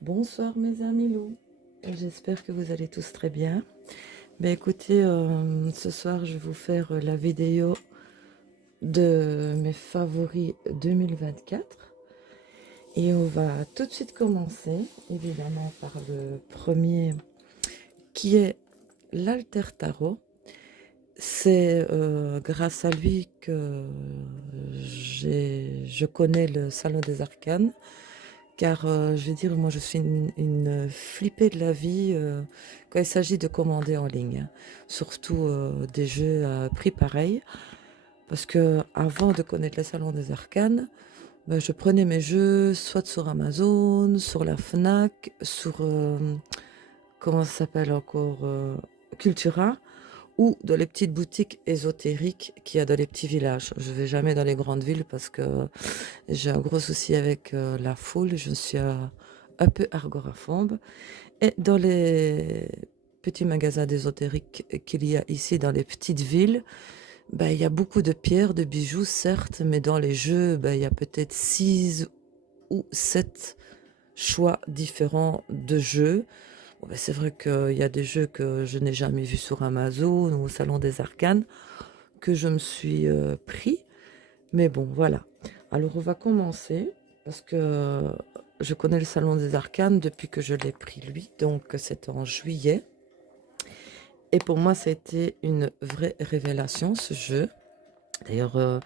Bonsoir mes amis loups, j'espère que vous allez tous très bien. Ben écoutez, ce soir je vais vous faire la vidéo de mes favoris 2024 et on va tout de suite commencer évidemment par le premier qui est l'Alter Tarot. C'est grâce à lui que je connais le Salon des Arcanes. Car je veux dire, moi je suis une flippée de la vie quand il s'agit de commander en ligne, hein. Surtout des jeux à prix pareil. Parce que avant de connaître le Salon des Arcanes, ben, je prenais mes jeux soit sur Amazon, sur la Fnac, sur comment ça s'appelle encore, Cultura, ou dans les petites boutiques ésotériques qu'il y a dans les petits villages. Je vais jamais dans les grandes villes parce que j'ai un gros souci avec la foule. Je suis un peu agoraphobe. Et dans les petits magasins d'ésotérique qu'il y a ici dans les petites villes, ben, il y a beaucoup de pierres, de bijoux, certes, mais dans les jeux, ben, il y a peut-être 6 ou 7 choix différents de jeux. Bon, ben, c'est vrai qu'il y a des jeux que je n'ai jamais vus sur Amazon ou au Salon des Arcanes que je me suis pris. Mais bon, voilà. Alors, on va commencer parce que je connais le Salon des Arcanes depuis que je l'ai pris lui, donc c'était en juillet. Et pour moi, ça a été une vraie révélation, ce jeu. D'ailleurs,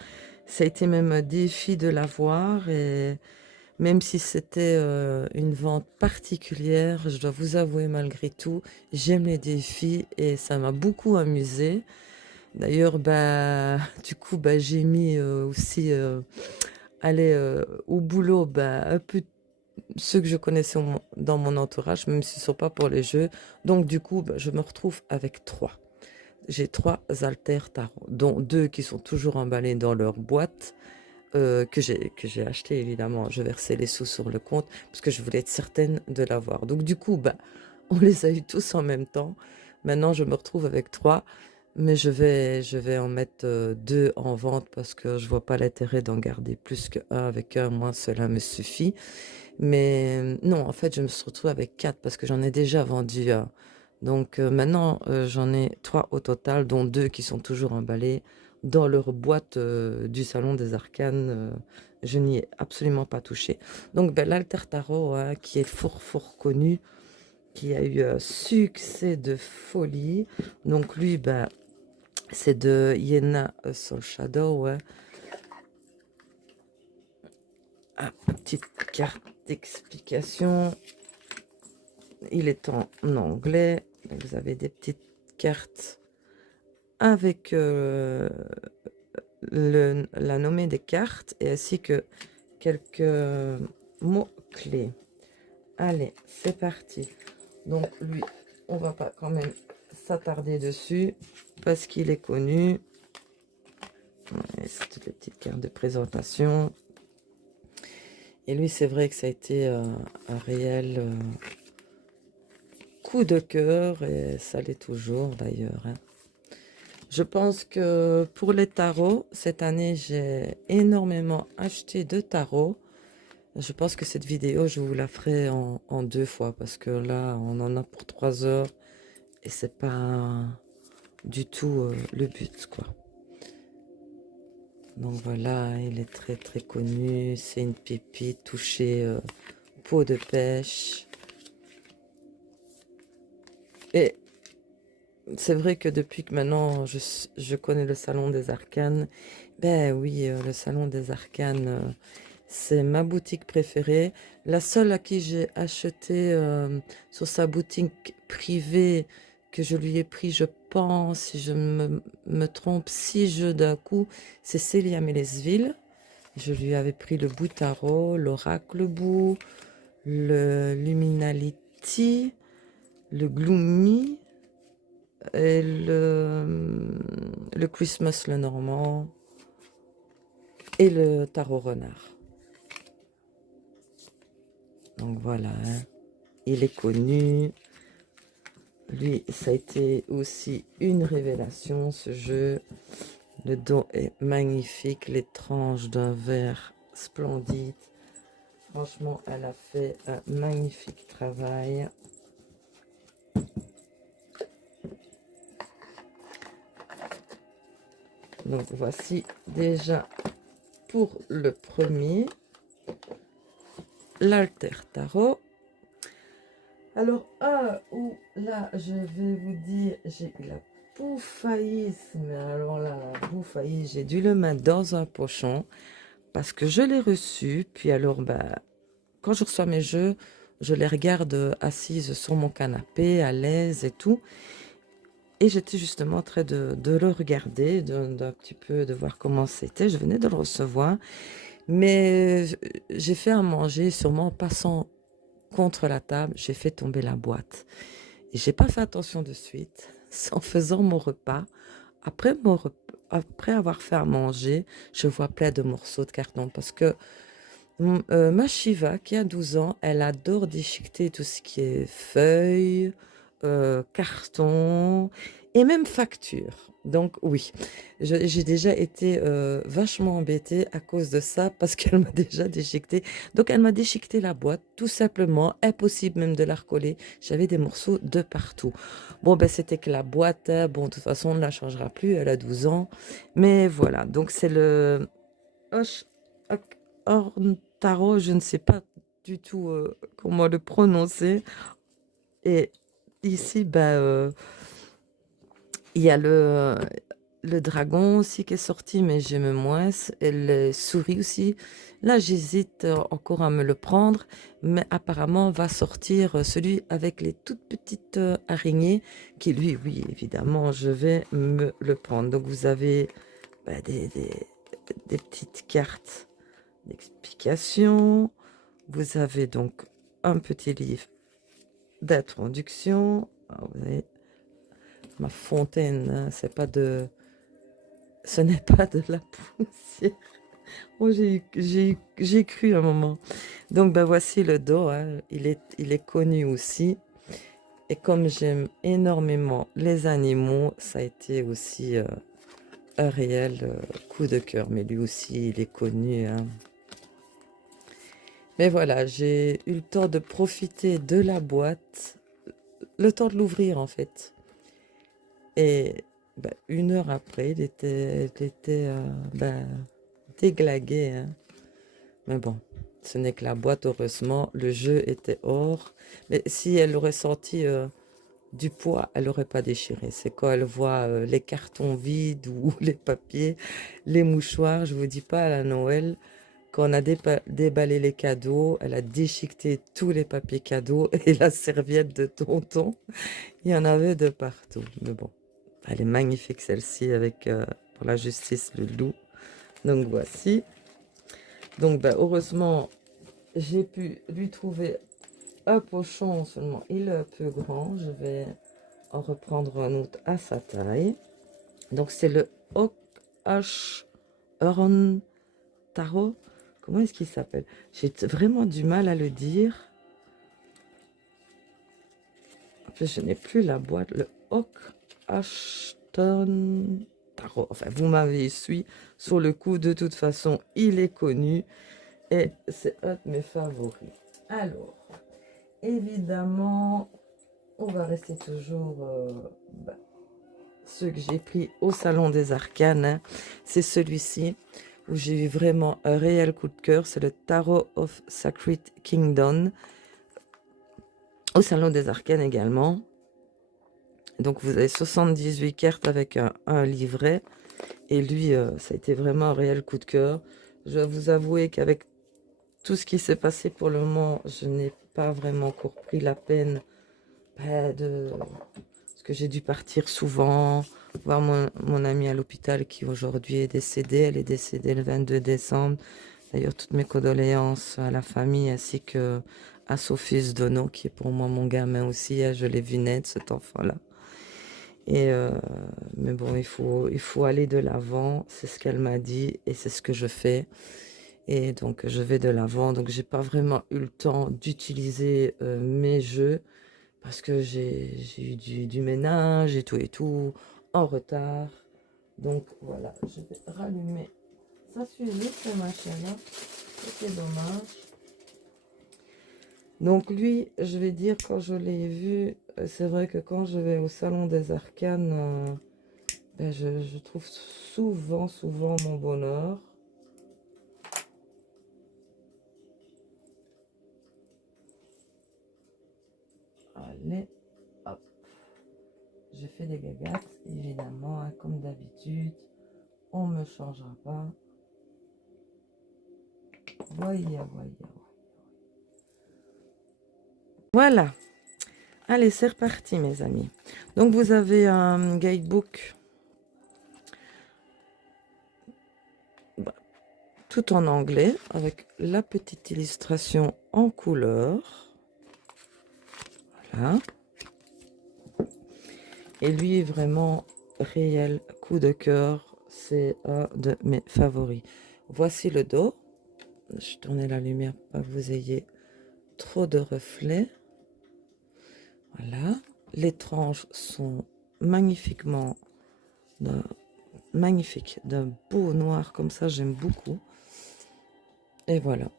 ça a été même un défi de l'avoir. Et même si c'était une vente particulière, je dois vous avouer malgré tout, j'aime les défis et ça m'a beaucoup amusé. D'ailleurs, bah, du coup, bah, j'ai mis aussi aller au boulot, bah, un peu ceux que je connaissais dans mon entourage, même si ce ne sont pas pour les jeux. Donc, du coup, bah, je me retrouve avec trois. J'ai trois haltères tarot, dont deux qui sont toujours emballés dans leur boîte, que j'ai acheté évidemment. Je versais les sous sur le compte parce que je voulais être certaine de l'avoir. Donc, du coup, bah, on les a eu tous en même temps. Maintenant, je me retrouve avec trois. Mais je vais en mettre deux en vente parce que je vois pas l'intérêt d'en garder plus qu'un. Avec un, moi, cela me suffit. Mais non, en fait, je me suis retrouvée avec quatre parce que j'en ai déjà vendu un. Donc maintenant, j'en ai trois au total, dont deux qui sont toujours emballés dans leur boîte du Salon des Arcanes. Je n'y ai absolument pas touché. Donc, ben, l'Alter Tarot, hein, qui est fort, fort connu, qui a eu un succès de folie. Donc, lui, ben, c'est de Yena Soul Shadow. Ouais. Ah, petite carte d'explication. Il est en anglais. Vous avez des petites cartes avec la nommée des cartes et ainsi que quelques mots-clés. Allez, c'est parti. Donc lui, on va pas quand même s'attarder dessus parce qu'il est connu. C'est toutes les petites cartes de présentation. Et lui, c'est vrai que ça a été un réel coup de cœur et ça l'est toujours d'ailleurs, hein. Je pense que pour les tarots, cette année, j'ai énormément acheté de tarots. Je pense que cette vidéo, je vous la ferai en deux fois parce que là, on en a pour 3 heures et c'est pas du tout le but, quoi. Donc voilà, il est très très connu. C'est une pépite touchée peau de pêche. Et c'est vrai que depuis que maintenant je connais le Salon des Arcanes, ben oui, le Salon des Arcanes, c'est ma boutique préférée. La seule à qui j'ai acheté sur sa boutique privée, que je lui ai pris, je pense, si je me trompe, 6 jeux d'un coup, c'est Célia Mélesville. Je lui avais pris le bout tarot, l'oracle bout, le luminality, le gloomy et le Christmas le normand et le tarot renard. Donc voilà, hein. Il est connu. Lui, ça a été aussi une révélation, ce jeu. Le dos est magnifique, les tranches d'un verre splendide. Franchement, elle a fait un magnifique travail. Donc, voici déjà pour le premier, l'Alter Tarot. Alors, où là, je vais vous dire, j'ai eu la bouffaïs, mais alors là, la bouffaïs, j'ai dû le mettre dans un pochon parce que je l'ai reçu. Puis alors, bah, quand je reçois mes jeux, je les regarde assise sur mon canapé, à l'aise et tout. Et j'étais justement en train de le regarder, d'un petit peu, de voir comment c'était. Je venais de le recevoir, mais j'ai fait à manger, sûrement en passant contre la table, j'ai fait tomber la boîte. Et j'ai pas fait attention de suite. En faisant mon repas, après avoir fait à manger, je vois plein de morceaux de carton parce que ma Shiva, qui a 12 ans, elle adore déchiqueter tout ce qui est feuilles, carton et même factures. Donc oui, j'ai déjà été vachement embêtée à cause de ça parce qu'elle m'a déjà déchiqueté. Donc elle m'a déchiqueté la boîte, tout simplement, impossible même de la recoller. J'avais des morceaux de partout. Bon, ben c'était que la boîte, hein. Bon, de toute façon, on ne la changera plus, elle a 12 ans. Mais voilà, donc c'est le Hoche Horntaro, je ne sais pas du tout comment le prononcer. Et ici, bah, il y a le dragon aussi qui est sorti, mais j'aime moins. Et les souris aussi. Là, j'hésite encore à me le prendre, mais apparemment va sortir celui avec les toutes petites araignées, qui lui, oui, évidemment, je vais me le prendre. Donc vous avez bah, des petites cartes d'explication. Vous avez donc un petit livre d'introduction. Vous avez ma fontaine, hein, c'est pas de, ce n'est pas de la poussière. Oh, j'ai cru un moment. Donc, ben voici le dos. Hein. Il est connu aussi. Et comme j'aime énormément les animaux, ça a été aussi un réel coup de cœur. Mais lui aussi, il est connu. Hein. Mais voilà, j'ai eu le temps de profiter de la boîte, le temps de l'ouvrir en fait. Et bah, 1 heure après, il était bah, déglagué. Hein. Mais bon, ce n'est que la boîte, heureusement. Le jeu était hors. Mais si elle aurait senti du poids, elle n'aurait pas déchiré. C'est quand elle voit les cartons vides ou les papiers, les mouchoirs. Je vous dis pas à la Noël. Quand on a déballé les cadeaux, elle a déchiqueté tous les papiers cadeaux et la serviette de tonton. Il y en avait de partout. Mais bon, elle est magnifique celle-ci avec pour la justice le loup. Donc voici. Donc bah, heureusement, j'ai pu lui trouver un pochon seulement. Il est un peu grand. Je vais en reprendre un autre à sa taille. Donc c'est le H. Tarot. Comment est-ce qu'il s'appelle? J'ai vraiment du mal à le dire. En fait, je n'ai plus la boîte. Le Oak Ashton Tarot. Enfin, vous m'avez su sur le coup. De toute façon, il est connu. Et c'est un de mes favoris. Alors, évidemment, on va rester toujours... bah, ceux que j'ai pris au Salon des Arcanes. Hein. C'est celui-ci. Où j'ai eu vraiment un réel coup de cœur, c'est le Tarot of Sacred Kingdom, au Salon des Arcanes également. Donc vous avez 78 cartes avec un livret, et lui, ça a été vraiment un réel coup de cœur. Je dois vous avouer qu'avec tout ce qui s'est passé pour le moment, je n'ai pas vraiment encore pris la peine parce que j'ai dû partir souvent, voir mon amie à l'hôpital qui aujourd'hui est décédée. Elle est décédée le 22 décembre. D'ailleurs, toutes mes condoléances à la famille ainsi que à son fils Dono, qui est pour moi mon gamin aussi. Hein, je l'ai vu naître, cet enfant-là. Et mais bon, il faut aller de l'avant. C'est ce qu'elle m'a dit et c'est ce que je fais. Et donc, je vais de l'avant. Donc, j'ai pas vraiment eu le temps d'utiliser mes jeux parce que j'ai eu du ménage et tout en retard. Donc, voilà, je vais rallumer. Ça suit ce machin-là. C'est dommage. Donc lui, je vais dire, quand je l'ai vu, c'est vrai que quand je vais au Salon des Arcanes, ben, je trouve souvent mon bonheur. Allez, hop. J'ai fait des gagates, évidemment, hein, comme d'habitude. On ne me changera pas. Voyez. Voilà. Allez, c'est reparti, mes amis. Donc, vous avez un guidebook tout en anglais avec la petite illustration en couleur. Voilà. Et lui, vraiment réel coup de cœur. C'est un de mes favoris. Voici le dos. Je tourne la lumière pour pas que vous ayez trop de reflets. Voilà. Les tranches sont magnifiquement magnifiques, d'un beau noir comme ça, j'aime beaucoup. Et voilà.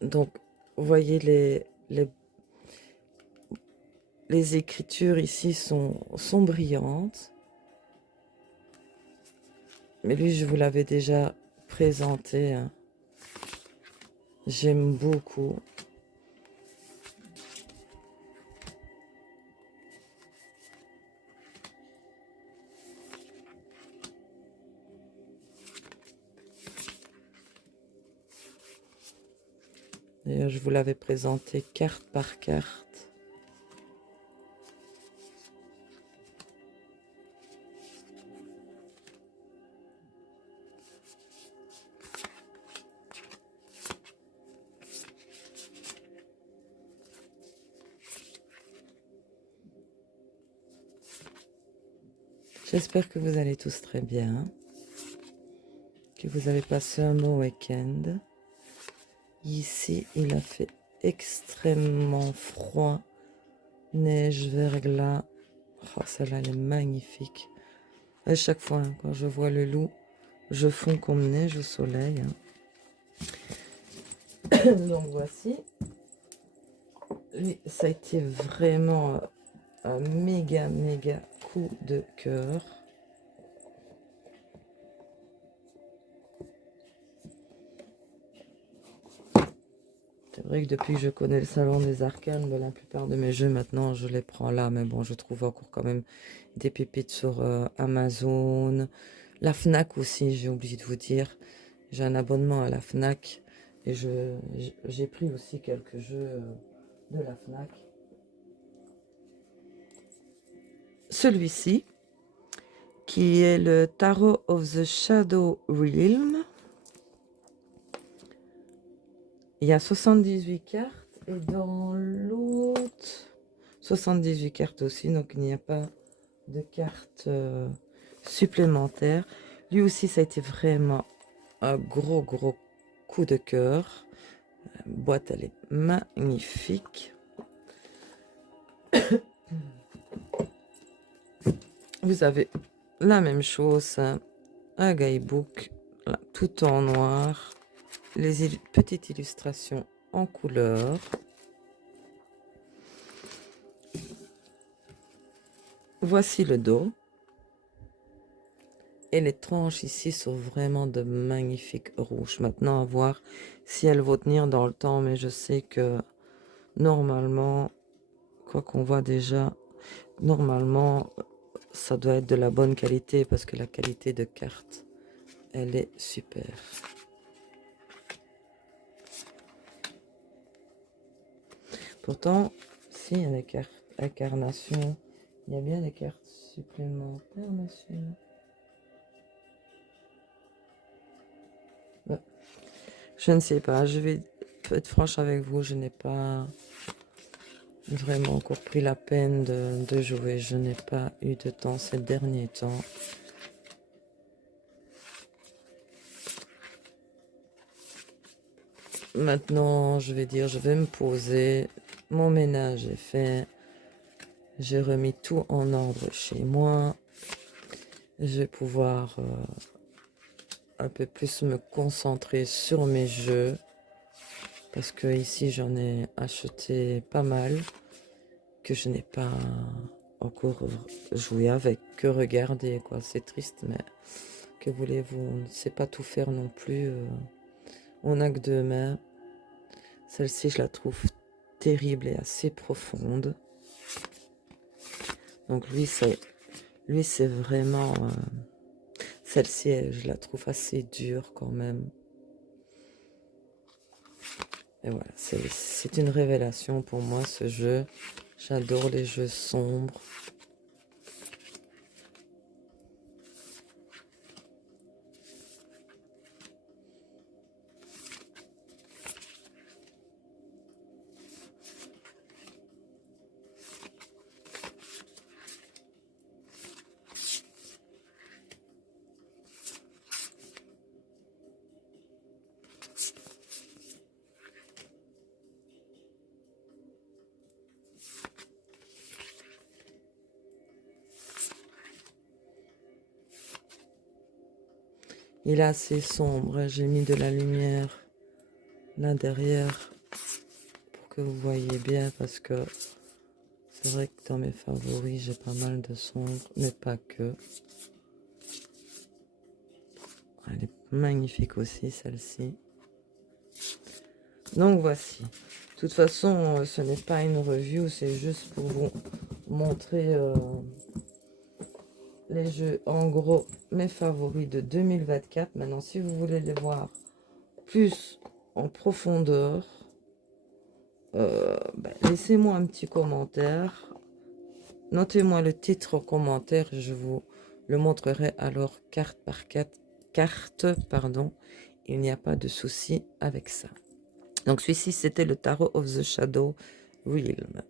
Donc, vous voyez les écritures ici sont brillantes. Mais lui, je vous l'avais déjà présenté, hein. J'aime beaucoup. D'ailleurs, je vous l'avais présenté carte par carte. J'espère que vous allez tous très bien, que vous avez passé un bon week-end. Ici, il a fait extrêmement froid, neige, verglas. Oh, celle-là, elle est magnifique. À chaque fois, hein, quand je vois le loup, je fonds comme neige au soleil, hein. Donc voici. Lui, ça a été vraiment un méga coup de cœur. C'est vrai que depuis que je connais le Salon des Arcanes, la plupart de mes jeux maintenant, je les prends là. Mais bon, je trouve encore quand même des pépites sur Amazon. La Fnac aussi, j'ai oublié de vous dire. J'ai un abonnement à la Fnac. Et j'ai pris aussi quelques jeux de la Fnac. Celui-ci, qui est le Tarot of the Shadow Realm. Il y a 78 cartes. Et dans l'autre, 78 cartes aussi. Donc, il n'y a pas de cartes supplémentaires. Lui aussi, ça a été vraiment un gros coup de cœur. La boîte, elle est magnifique. Vous avez la même chose, hein, un guidebook, là, tout en noir. Les petites illustrations en couleur. Voici le dos. Et les tranches ici sont vraiment de magnifiques rouges. Maintenant, à voir si elles vont tenir dans le temps. Mais je sais que normalement, quoi qu'on voit déjà, normalement, ça doit être de la bonne qualité. Parce que la qualité de carte, elle est super. Pourtant, si, il y a des cartes incarnation. Il y a bien des cartes supplémentaires, monsieur. Je ne sais pas, je vais être franche avec vous, je n'ai pas vraiment encore pris la peine de jouer. Je n'ai pas eu de temps ces derniers temps. Maintenant, je vais dire, je vais me poser. Mon ménage est fait. J'ai remis tout en ordre chez moi. Je vais pouvoir un peu plus me concentrer sur mes jeux. Parce que ici, j'en ai acheté pas mal que je n'ai pas encore joué avec, que regarder, quoi. C'est triste, mais que voulez-vous, on ne sait pas tout faire non plus. On n'a que deux mains. Celle-ci, je la trouve terrible et assez profonde. Donc lui, c'est vraiment... celle-ci, je la trouve assez dure quand même. Et voilà, c'est une révélation pour moi, ce jeu. J'adore les jeux sombres. Il est assez sombre, j'ai mis de la lumière là derrière pour que vous voyez bien parce que c'est vrai que dans mes favoris j'ai pas mal de sombre, mais pas que. Elle est magnifique aussi celle-ci. Donc voici. De toute façon, ce n'est pas une review, c'est juste pour vous montrer les jeux, en gros, mes favoris de 2024. Maintenant, si vous voulez les voir plus en profondeur, laissez-moi un petit commentaire. Notez-moi le titre en commentaire, je vous le montrerai alors carte par carte, pardon. Il n'y a pas de souci avec ça. Donc celui-ci, c'était le Tarot of the Shadow Realm.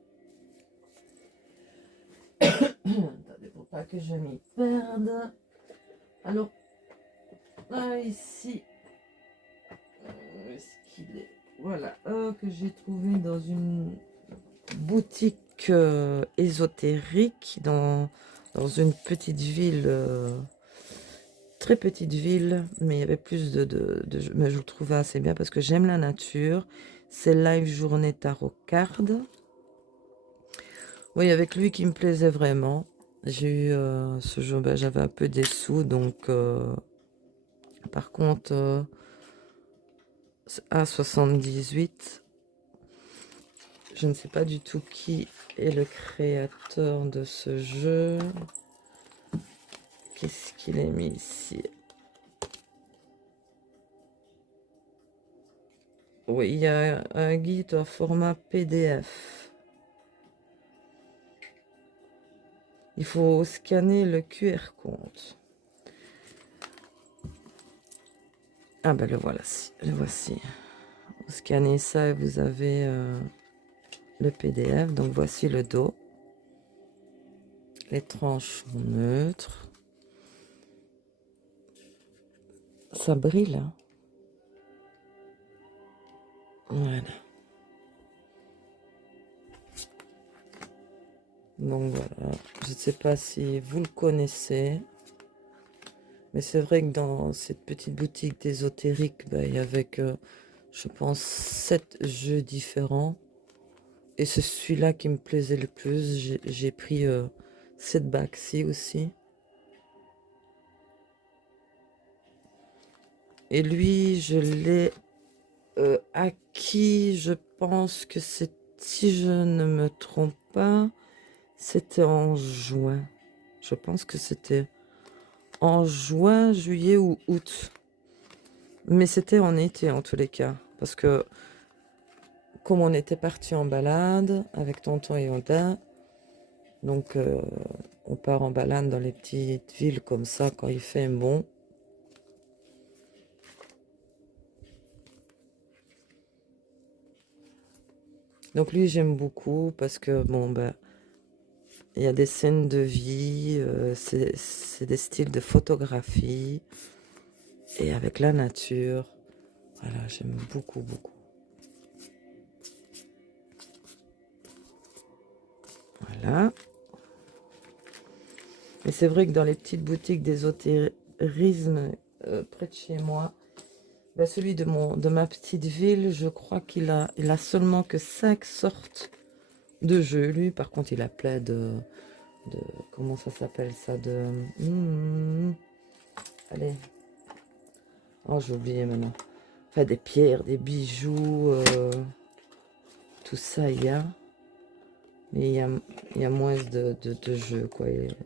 Attendez, pour pas que je m'y perde. Alors, là, ici, où est-ce qu'il est? Voilà, que j'ai trouvé dans une boutique ésotérique dans une petite ville, très petite ville, mais il y avait plus mais je le trouvais assez bien parce que j'aime la nature. C'est Live Journée Tarot Card. Oui, avec lui qui me plaisait vraiment. J'ai eu ce jour, j'avais un peu des sous, donc par contre, à 78, je ne sais pas du tout qui est le créateur de ce jeu. Qu'est-ce qu'il est mis ici? Oui, il y a un guide en format PDF. Il faut scanner le QR code. Ah ben le voici. Vous scannez ça et vous avez le PDF. Donc voici le dos. Les tranches sont neutres. Ça brille, hein? Voilà. Donc voilà. Je ne sais pas si vous le connaissez. Mais c'est vrai que dans cette petite boutique d'ésotérique, il y avait que, je pense, 7 jeux différents. Et c'est celui-là qui me plaisait le plus. J'ai pris cette bague-ci aussi. Et lui, je l'ai acquis, je pense que c'est, si je ne me trompe pas, c'était en juin. Je pense que c'était en juin, juillet ou août. Mais c'était en été en tous les cas. Parce que comme on était parti en balade avec tonton et Odin, donc on part en balade dans les petites villes comme ça quand il fait bon. Donc lui j'aime beaucoup parce que bon il y a des scènes de vie, c'est des styles de photographie et avec la nature. Voilà, j'aime beaucoup. Voilà. Et c'est vrai que dans les petites boutiques d'ésotérisme près de chez moi, Ben, celui de ma petite ville, je crois il a seulement que 5 sortes de jeux. Lui, par contre, il a plein de comment ça s'appelle ça? Allez. Oh, j'ai oublié maintenant. Enfin, des pierres, des bijoux, tout ça, il y a. Mais il y a moins de jeux, quoi. Ils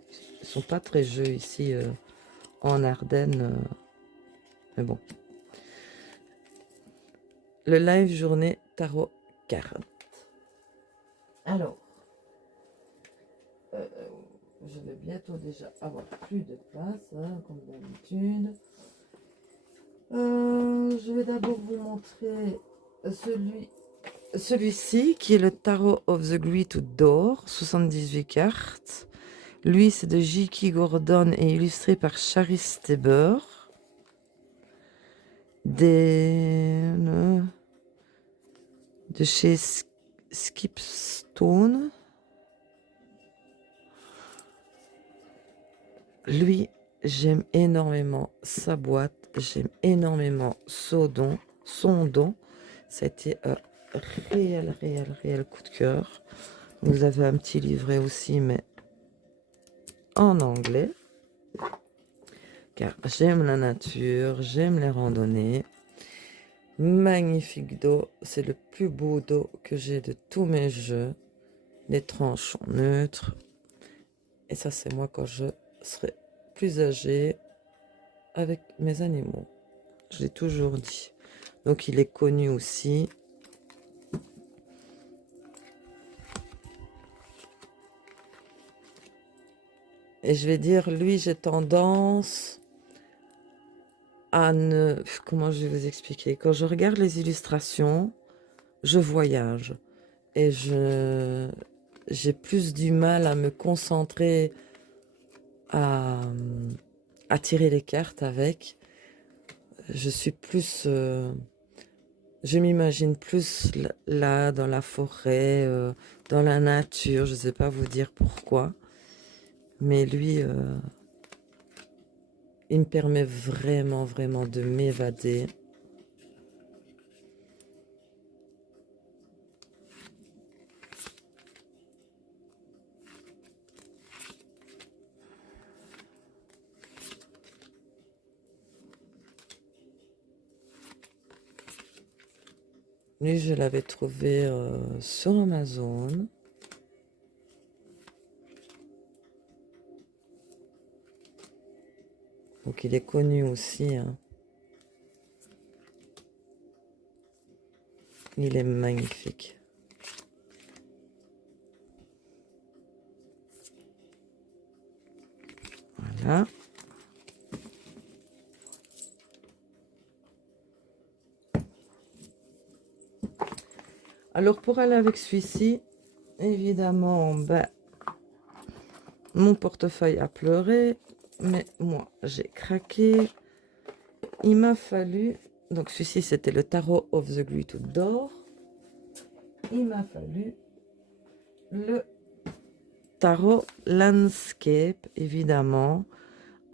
sont pas très jeux ici en Ardennes. Mais bon. Le live journée tarot cartes. Alors, je vais bientôt déjà avoir plus de place, hein, comme d'habitude. Je vais d'abord vous montrer celui-ci, qui est le Tarot of the Great d'or, 78 cartes. Lui, c'est de J.K. Gordon et illustré par Charis Steber. De chez Skipstone. Lui, j'aime énormément sa boîte. J'aime énormément son don. C'était un réel coup de cœur. Vous avez un petit livret aussi, mais en anglais. Car j'aime la nature, j'aime les randonnées. Magnifique dos. C'est le plus beau dos que j'ai de tous mes jeux. Les tranches sont neutres. Et ça, c'est moi quand je serai plus âgée avec mes animaux. Je l'ai toujours dit. Donc, il est connu aussi. Et je vais dire, lui, j'ai tendance à ne... Comment je vais vous expliquer? Quand je regarde les illustrations, je voyage. Et j'ai plus du mal à me concentrer à tirer les cartes avec. Je suis plus... je m'imagine plus là, dans la forêt, dans la nature. Je ne sais pas vous dire pourquoi. Mais lui, il me permet vraiment de m'évader. Lui, je l'avais trouvé sur Amazon. Donc, il est connu aussi. Hein. Il est magnifique. Voilà. Alors, pour aller avec celui-ci, évidemment, ben, mon portefeuille a pleuré, mais moi, j'ai craqué. Il m'a fallu... Donc, celui-ci, c'était le Tarot of the Great d'or. Il m'a fallu le Tarot Landscape, évidemment,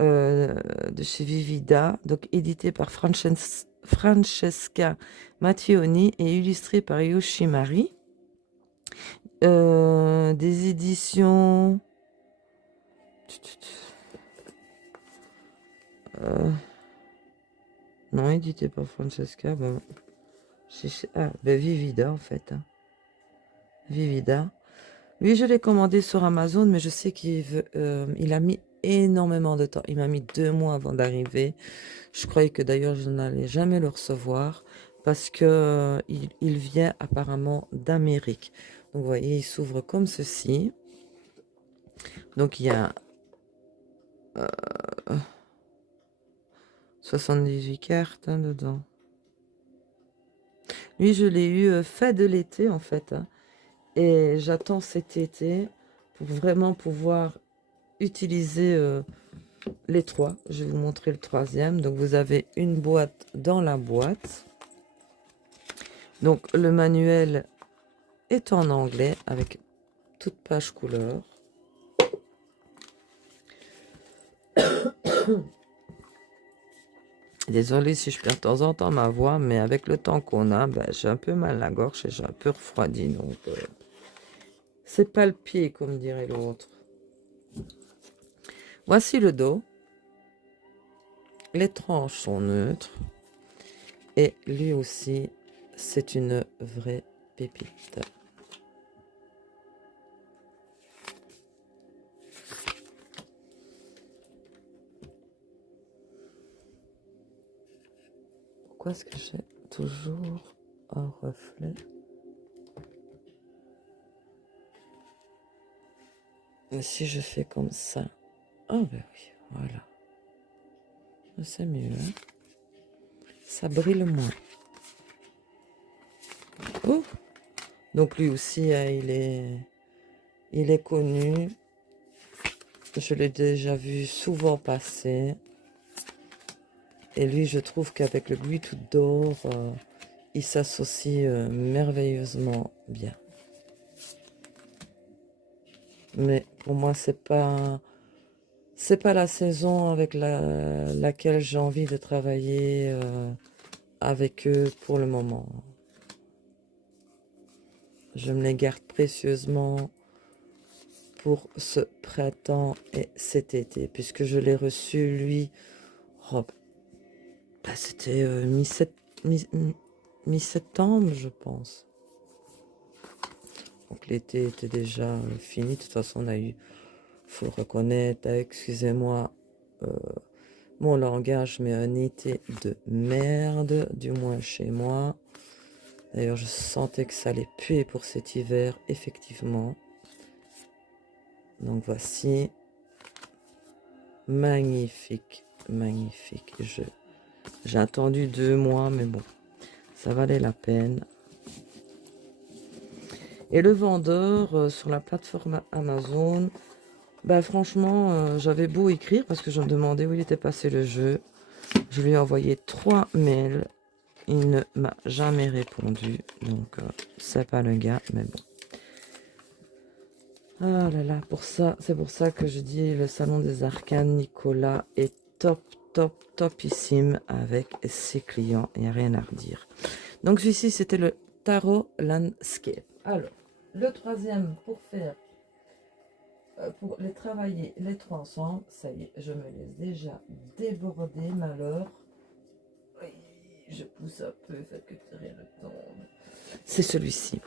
de chez Vivida, donc édité par Francesca Mattioni et illustré par Yoshimari. Des éditions... non, édité par Francesca. Ben, Vivida, en fait. Hein. Vivida. Lui, je l'ai commandé sur Amazon, mais je sais il a mis énormément de temps. Il m'a mis 2 mois avant d'arriver. Je croyais que d'ailleurs, je n'allais jamais le recevoir parce que il vient apparemment d'Amérique. Donc, vous voyez, il s'ouvre comme ceci. Donc, il y a 78 cartes hein, dedans. Lui, je l'ai eu fin de l'été, en fait. Hein. Et j'attends cet été pour vraiment pouvoir utiliser les 3. Je vais vous montrer le 3e. Donc, vous avez une boîte dans la boîte. Donc, le manuel est en anglais avec toute page couleur. Désolée si je perds de temps en temps ma voix, mais avec le temps qu'on a, ben, j'ai un peu mal à la gorge et j'ai un peu refroidi. Donc, c'est pas le pied, comme dirait l'autre. Voici le dos. Les tranches sont neutres. Et lui aussi, c'est une vraie pépite. Pourquoi est-ce que j'ai toujours un reflet? Et si je fais comme ça? Ah ben oui, voilà. C'est mieux, hein? Ça brille moins. Oh! Donc lui aussi, hein, il est connu. Je l'ai déjà vu souvent passer. Et lui, je trouve qu'avec le gui tout d'or, il s'associe merveilleusement bien. Mais pour moi, c'est pas la saison avec laquelle j'ai envie de travailler avec eux pour le moment. Je me les garde précieusement pour ce printemps et cet été, puisque je l'ai reçu, lui, oh, bah, c'était mi-septembre, je pense. Donc l'été était déjà fini. De toute façon, on a eu, faut le reconnaître, excusez-moi mon langage, mais un été de merde, du moins chez moi. D'ailleurs, je sentais que ça allait puer pour cet hiver, effectivement. Donc voici. Magnifique, magnifique. J'ai attendu 2 mois, mais bon, ça valait la peine. Et le vendeur sur la plateforme Amazon, bah franchement, j'avais beau écrire parce que je me demandais où il était passé le jeu. Je lui ai envoyé 3 mails. Il ne m'a jamais répondu. Donc, c'est pas le gars, mais bon. Ah là là, c'est pour ça que je dis le salon des arcanes, Nicolas est top, top, topissime avec ses clients. Il n'y a rien à redire. Donc, celui-ci, c'était le Tarot Landscape. Alors, le troisième pour faire, pour les travailler les trois ensemble, ça y est, je me laisse déjà déborder, malheur. Oui, je pousse un peu, faites que rien ne tombe. C'est celui-ci,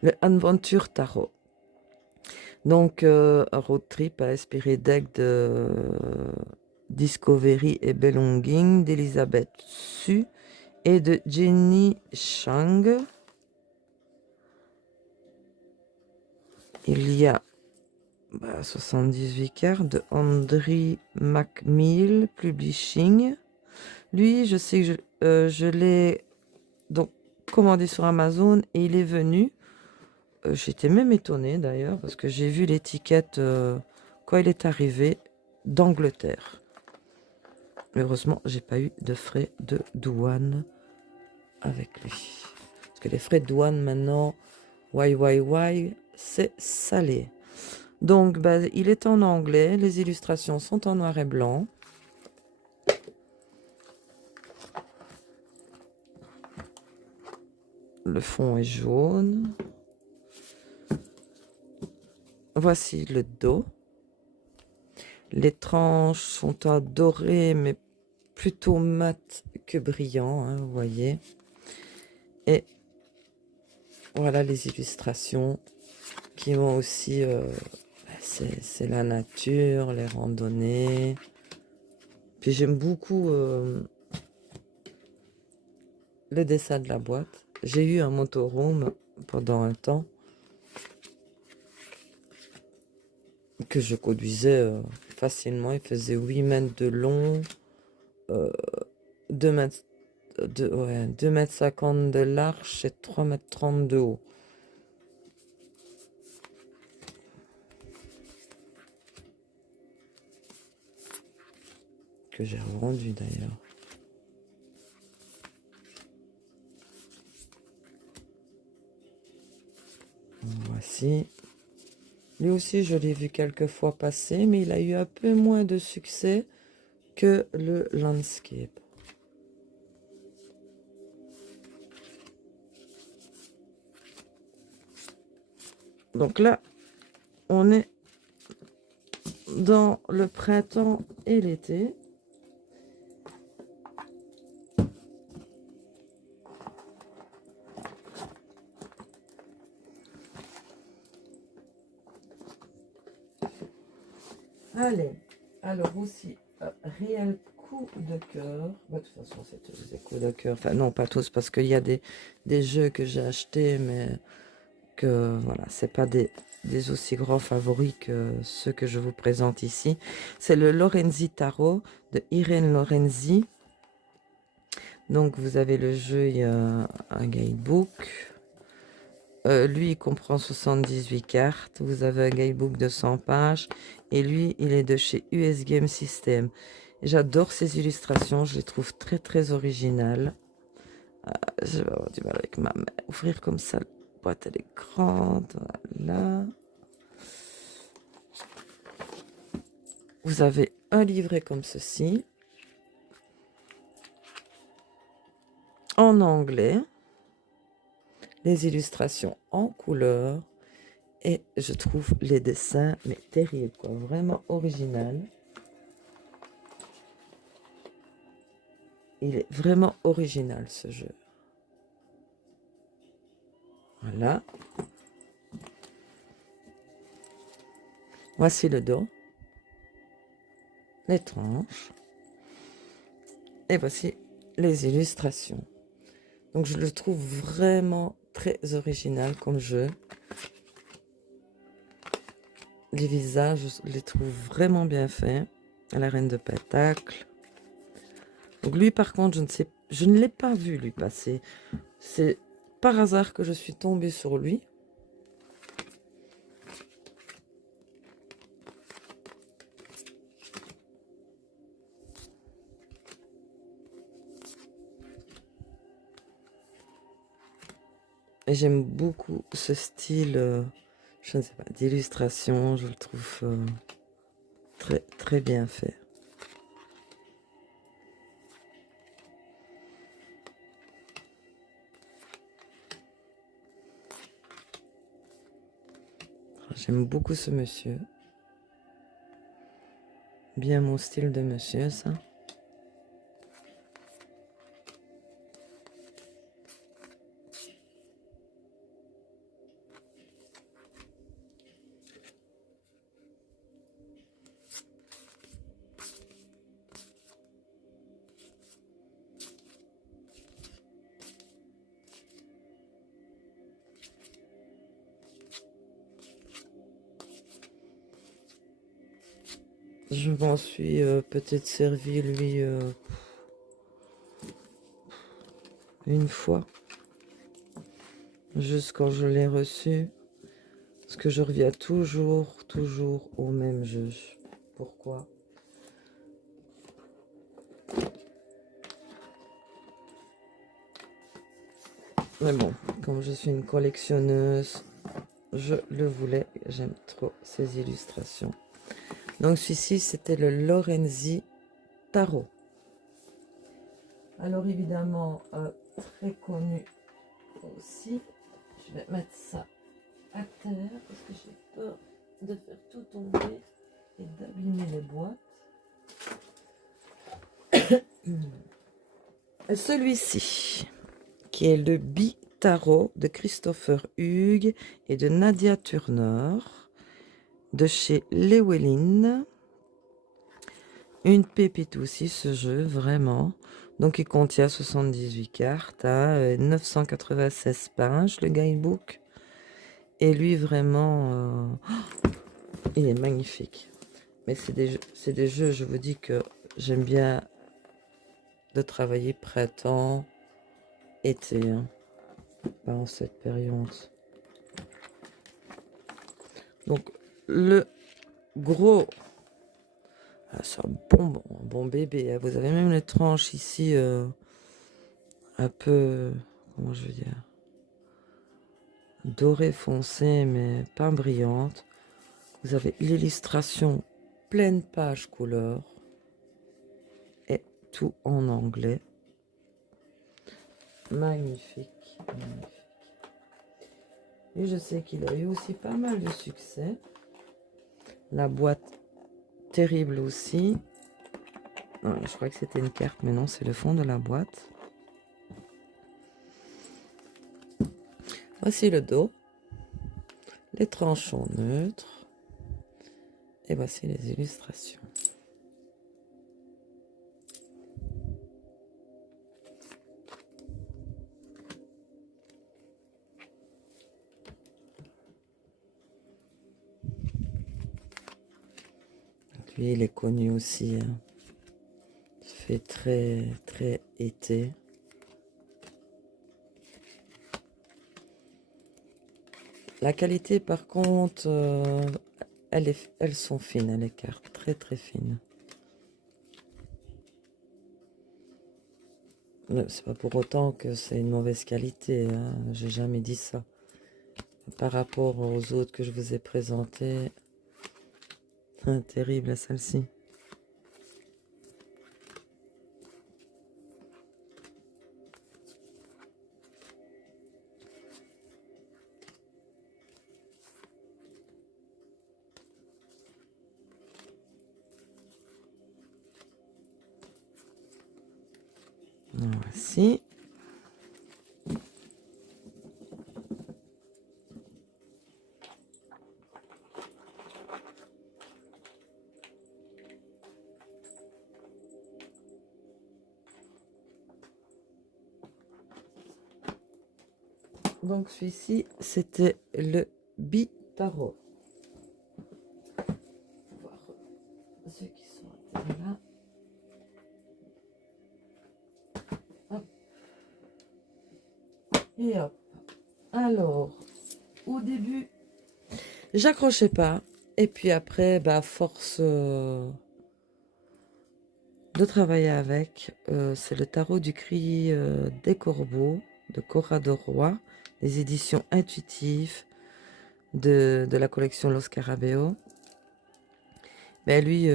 le Adventure Tarot. Donc, un road trip à inspiré deck de Discovery et Belonging d'Elisabeth Su et de Jenny Chang. Il y a 78 cartes de Andrew McMill Publishing. Lui, je sais que je l'ai donc commandé sur Amazon et il est venu. J'étais même étonnée d'ailleurs parce que j'ai vu l'étiquette quand il est arrivé d'Angleterre. Heureusement, j'ai pas eu de frais de douane avec lui. Parce que les frais de douane maintenant, c'est salé. Donc, bah, il est en anglais, les illustrations sont en noir et blanc. Le fond est jaune. Voici le dos. Les tranches sont en doré, mais plutôt mat que brillant, hein, vous voyez. Et voilà les illustrations qui vont aussi... c'est la nature, les randonnées. Puis j'aime beaucoup le dessin de la boîte. J'ai eu un motorhome pendant un temps que je conduisais facilement. Il faisait 8 mètres de long, 2 mètres, 2 mètres 50 de large et 3 mètres 30 de haut. Que j'ai revendu d'ailleurs. Voici. Lui aussi, je l'ai vu quelques fois passer, mais il a eu un peu moins de succès que le Landscape. Donc là, on est dans le printemps et l'été. Allez, alors aussi, réel coup de cœur. Bah, de toute façon, c'est tous des coups de cœur. Enfin, non, pas tous, parce qu'il y a des jeux que j'ai achetés, mais que, voilà, c'est pas des aussi grands favoris que ceux que je vous présente ici. C'est le Lorenzi Tarot de Irène Lorenzi. Donc, vous avez le jeu, il y a un guidebook. Lui, il comprend 78 cartes. Vous avez un guidebook de 100 pages. Et lui, il est de chez US Game System. J'adore ces illustrations. Je les trouve très, très originales. Je vais avoir du mal avec ma main. Ouvrir comme ça, la boîte, elle est grande. Voilà. Vous avez un livret comme ceci. En anglais. Les illustrations en couleur. Et je trouve les dessins, mais terribles, quoi. Vraiment original. Il est vraiment original, ce jeu. Voilà. Voici le dos. Les tranches. Et voici les illustrations. Donc, je le trouve vraiment très original comme jeu. Les visages, je les trouve vraiment bien faits. La reine de Pentacle. Donc lui, par contre, je ne l'ai pas vu lui passer. C'est par hasard que je suis tombée sur lui. Et j'aime beaucoup ce style, je ne sais pas, d'illustration. Je le trouve très, très bien fait. J'aime beaucoup ce monsieur. Bien mon style de monsieur, ça. Je m'en suis peut-être servi, lui, une fois. Juste quand je l'ai reçu. Parce que je reviens toujours au même jeu. Pourquoi? Mais bon, comme je suis une collectionneuse, je le voulais. J'aime trop ces illustrations. Donc celui-ci, c'était le Lorenzi Tarot. Alors évidemment, très connu aussi. Je vais mettre ça à terre parce que j'ai peur de faire tout tomber et d'abîmer les boîtes. Celui-ci, qui est le Bi-Tarot de Christopher Hugues et de Nadia Turner, de chez Llewellyn. Une pépite aussi, ce jeu, vraiment. Donc, il contient 78 cartes à 996 pages, le guidebook. Et lui, vraiment, il est magnifique. Mais c'est des jeux, je vous dis que j'aime bien de travailler printemps, été, hein, pas en cette période. Donc, le gros... Ah, c'est un bon bébé. Hein. Vous avez même les tranches ici, un peu... Comment je veux dire? Doré foncé, mais pas brillante. Vous avez l'illustration pleine page couleur. Et tout en anglais. Magnifique. Magnifique. Et je sais qu'il a eu aussi pas mal de succès. La boîte, terrible aussi. Non, je crois que c'était une carte, mais non, c'est le fond de la boîte. Voici le dos. Les tranchants neutres. Et voici les illustrations. Lui, il est connu aussi. Hein. Il fait très, très été. La qualité, par contre, elles sont fines, les cartes. Très, très fines. C'est pas pour autant que c'est une mauvaise qualité. Hein. J'ai jamais dit ça. Par rapport aux autres que je vous ai présentés. Terrible, celle-ci. Voici. Donc celui-ci, c'était le Bitarot. Voir ceux qui sont là. Hop. Et hop. Alors, au début, j'accrochais pas. Et puis après, bah, force de travailler avec, c'est le tarot du cri des corbeaux de Corrado Roy, les éditions intuitives de la collection Los Scarabeo. Mais lui,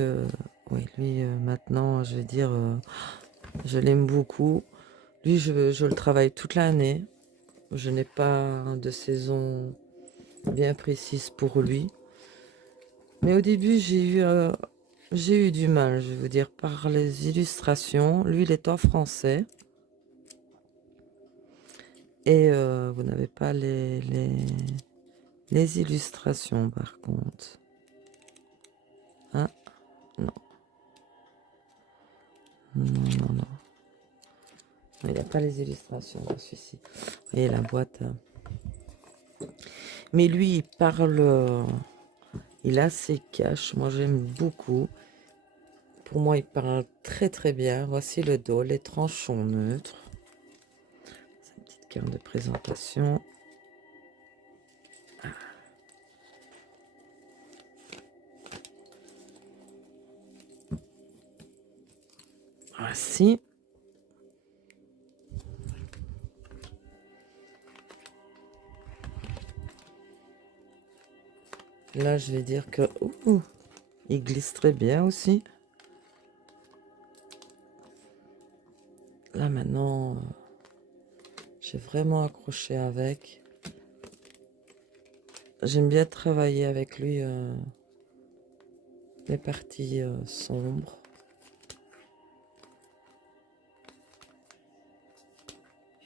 oui, lui maintenant, je vais dire, je l'aime beaucoup. Lui, je le travaille toute l'année. Je n'ai pas de saison bien précise pour lui. Mais au début, j'ai eu du mal, je vais vous dire, par les illustrations. Lui, il est en français. Et vous n'avez pas les illustrations, par contre. Hein? Non. Non, non, non. Il n'y a pas les illustrations dans celui-ci. Vous voyez la boîte. Mais lui, il parle... il a ses caches. Moi, j'aime beaucoup. Pour moi, il parle très, très bien. Voici le dos. Les tranchants neutres. C'est une petite carte de présentation. Voici. Là, je vais dire que... il glisse très bien aussi. Là, maintenant, j'ai vraiment accroché avec. J'aime bien travailler avec lui les parties sombres.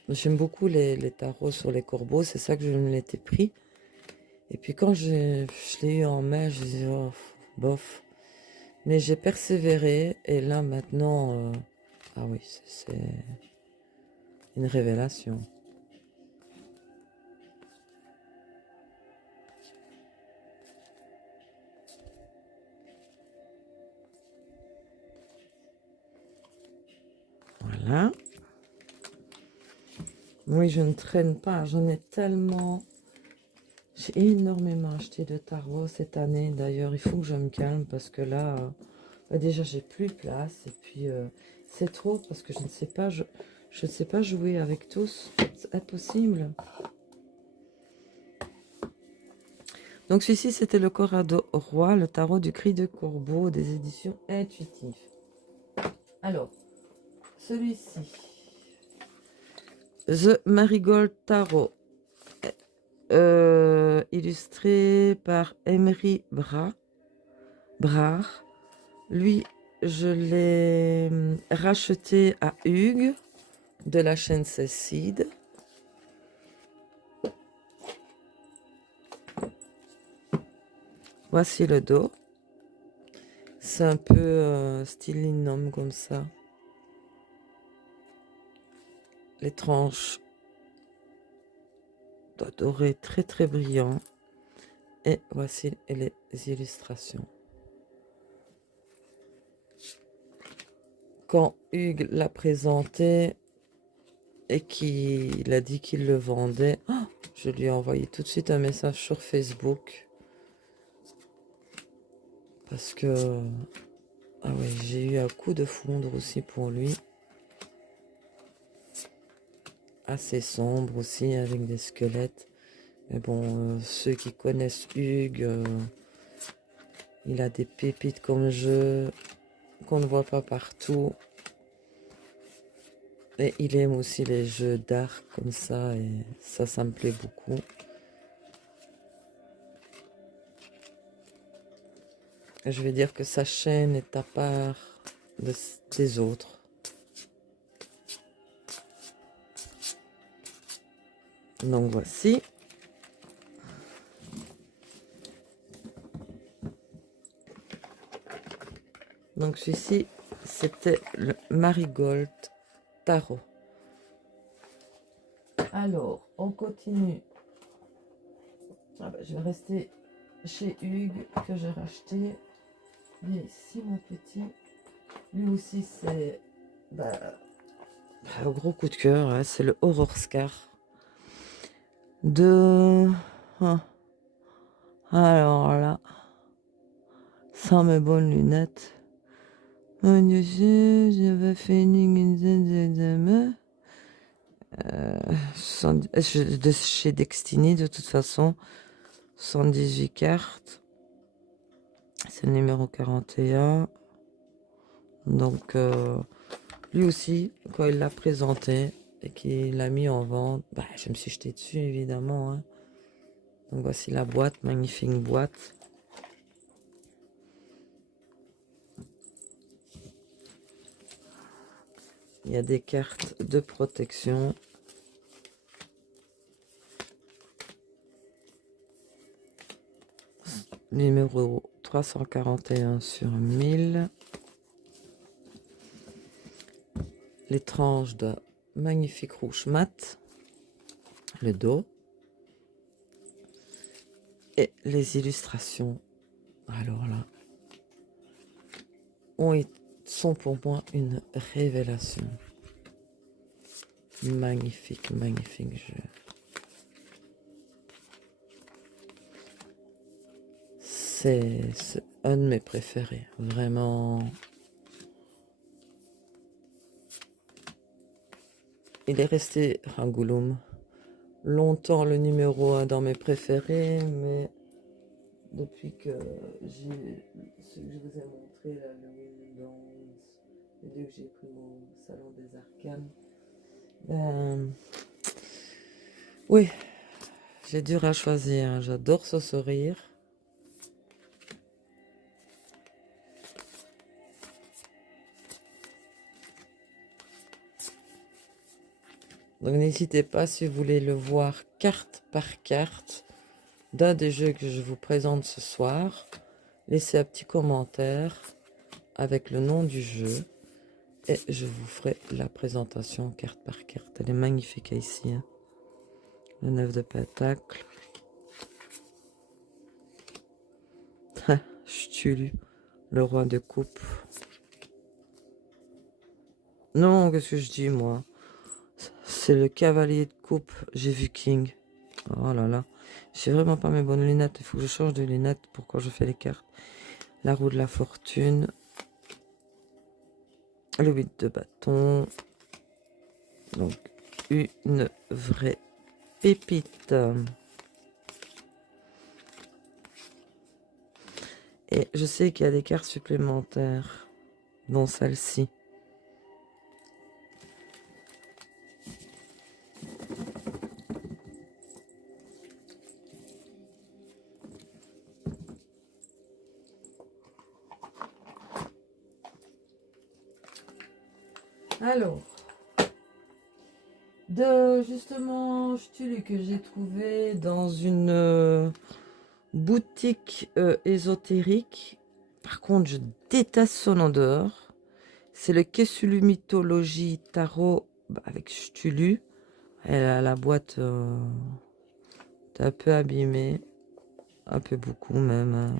J'aime beaucoup les tarots sur les corbeaux, c'est ça que je me l'étais pris. Et puis quand je l'ai eu en main, je me disais, oh, bof. Mais j'ai persévéré, et là maintenant, ah oui, c'est une révélation. Voilà. Oui, je ne traîne pas, j'en ai tellement... J'ai énormément acheté de tarot cette année. D'ailleurs, il faut que je me calme parce que là, déjà, j'ai plus de place. Et puis, c'est trop parce que je ne sais pas, je ne sais pas jouer avec tous. C'est impossible. Donc, celui-ci, c'était le Corrado Roi, le tarot du cri de corbeau des éditions intuitives. Alors, celui-ci, The Marigold Tarot. illustré par Emery Brard. Lui, je l'ai racheté à Hugues de la chaîne Cécile. Voici le dos. C'est un peu style linôme comme ça. Les tranches dorées très très brillant. Et voici les illustrations. Quand Hugues l'a présenté et qu'il a dit qu'il le vendait, je lui ai envoyé tout de suite un message sur Facebook. Parce que ah ouais, j'ai eu un coup de foudre aussi pour lui. Assez sombre aussi, avec des squelettes. Mais bon, ceux qui connaissent Hugues, il a des pépites comme jeu qu'on ne voit pas partout. Et il aime aussi les jeux d'art comme ça, et ça me plaît beaucoup. Et je vais dire que sa chaîne est à part des autres. Donc voici. Donc celui-ci, c'était le Marigold Tarot. Alors, on continue. Ah bah, je vais rester chez Hugues, que j'ai racheté. Et ici, mon petit. Lui aussi, c'est un gros coup de cœur. Hein, c'est le Horror Scar. Alors là, sans mes bonnes lunettes. J'avais fait une de chez Destiny, de toute façon. 118 cartes. C'est le numéro 41. Donc, lui aussi, quand il l'a présenté et qu'il l'a mis en vente, je me suis jetée dessus, évidemment. Hein. Donc, voici la boîte, magnifique boîte. Il y a des cartes de protection. Numéro 341 sur 1000. Les tranches de magnifique rouge mat. Le dos. Et les illustrations. Alors là, sont pour moi une révélation. Magnifique, magnifique jeu. C'est un de mes préférés, vraiment. Il est resté Rangoulum longtemps le numéro 1 dans mes préférés, mais depuis que j'ai ce que je vous ai montré, là, le Windows, et dès que j'ai pris mon salon des arcanes, oui, j'ai dur à choisir. J'adore ce sourire. Donc n'hésitez pas, si vous voulez le voir carte par carte d'un des jeux que je vous présente ce soir, laissez un petit commentaire avec le nom du jeu et je vous ferai la présentation carte par carte. Elle est magnifique ici. Hein. Le 9 de pentacle. Ch'tulu, le roi de coupe. Non, qu'est-ce que je dis moi? C'est le cavalier de coupe. J'ai vu King. Oh là là. J'ai vraiment pas mes bonnes lunettes. Il faut que je change de lunettes pour quand je fais les cartes. La roue de la fortune. Le 8 de bâton. Donc, une vraie pépite. Et je sais qu'il y a des cartes supplémentaires, dont celle-ci. Alors, justement, Stulu que j'ai trouvé dans une boutique ésotérique. Par contre, je déteste son odeur. C'est le Kesulu Mythologie Tarot avec Stulu. La boîte est un peu abîmée. Un peu beaucoup même. Hein.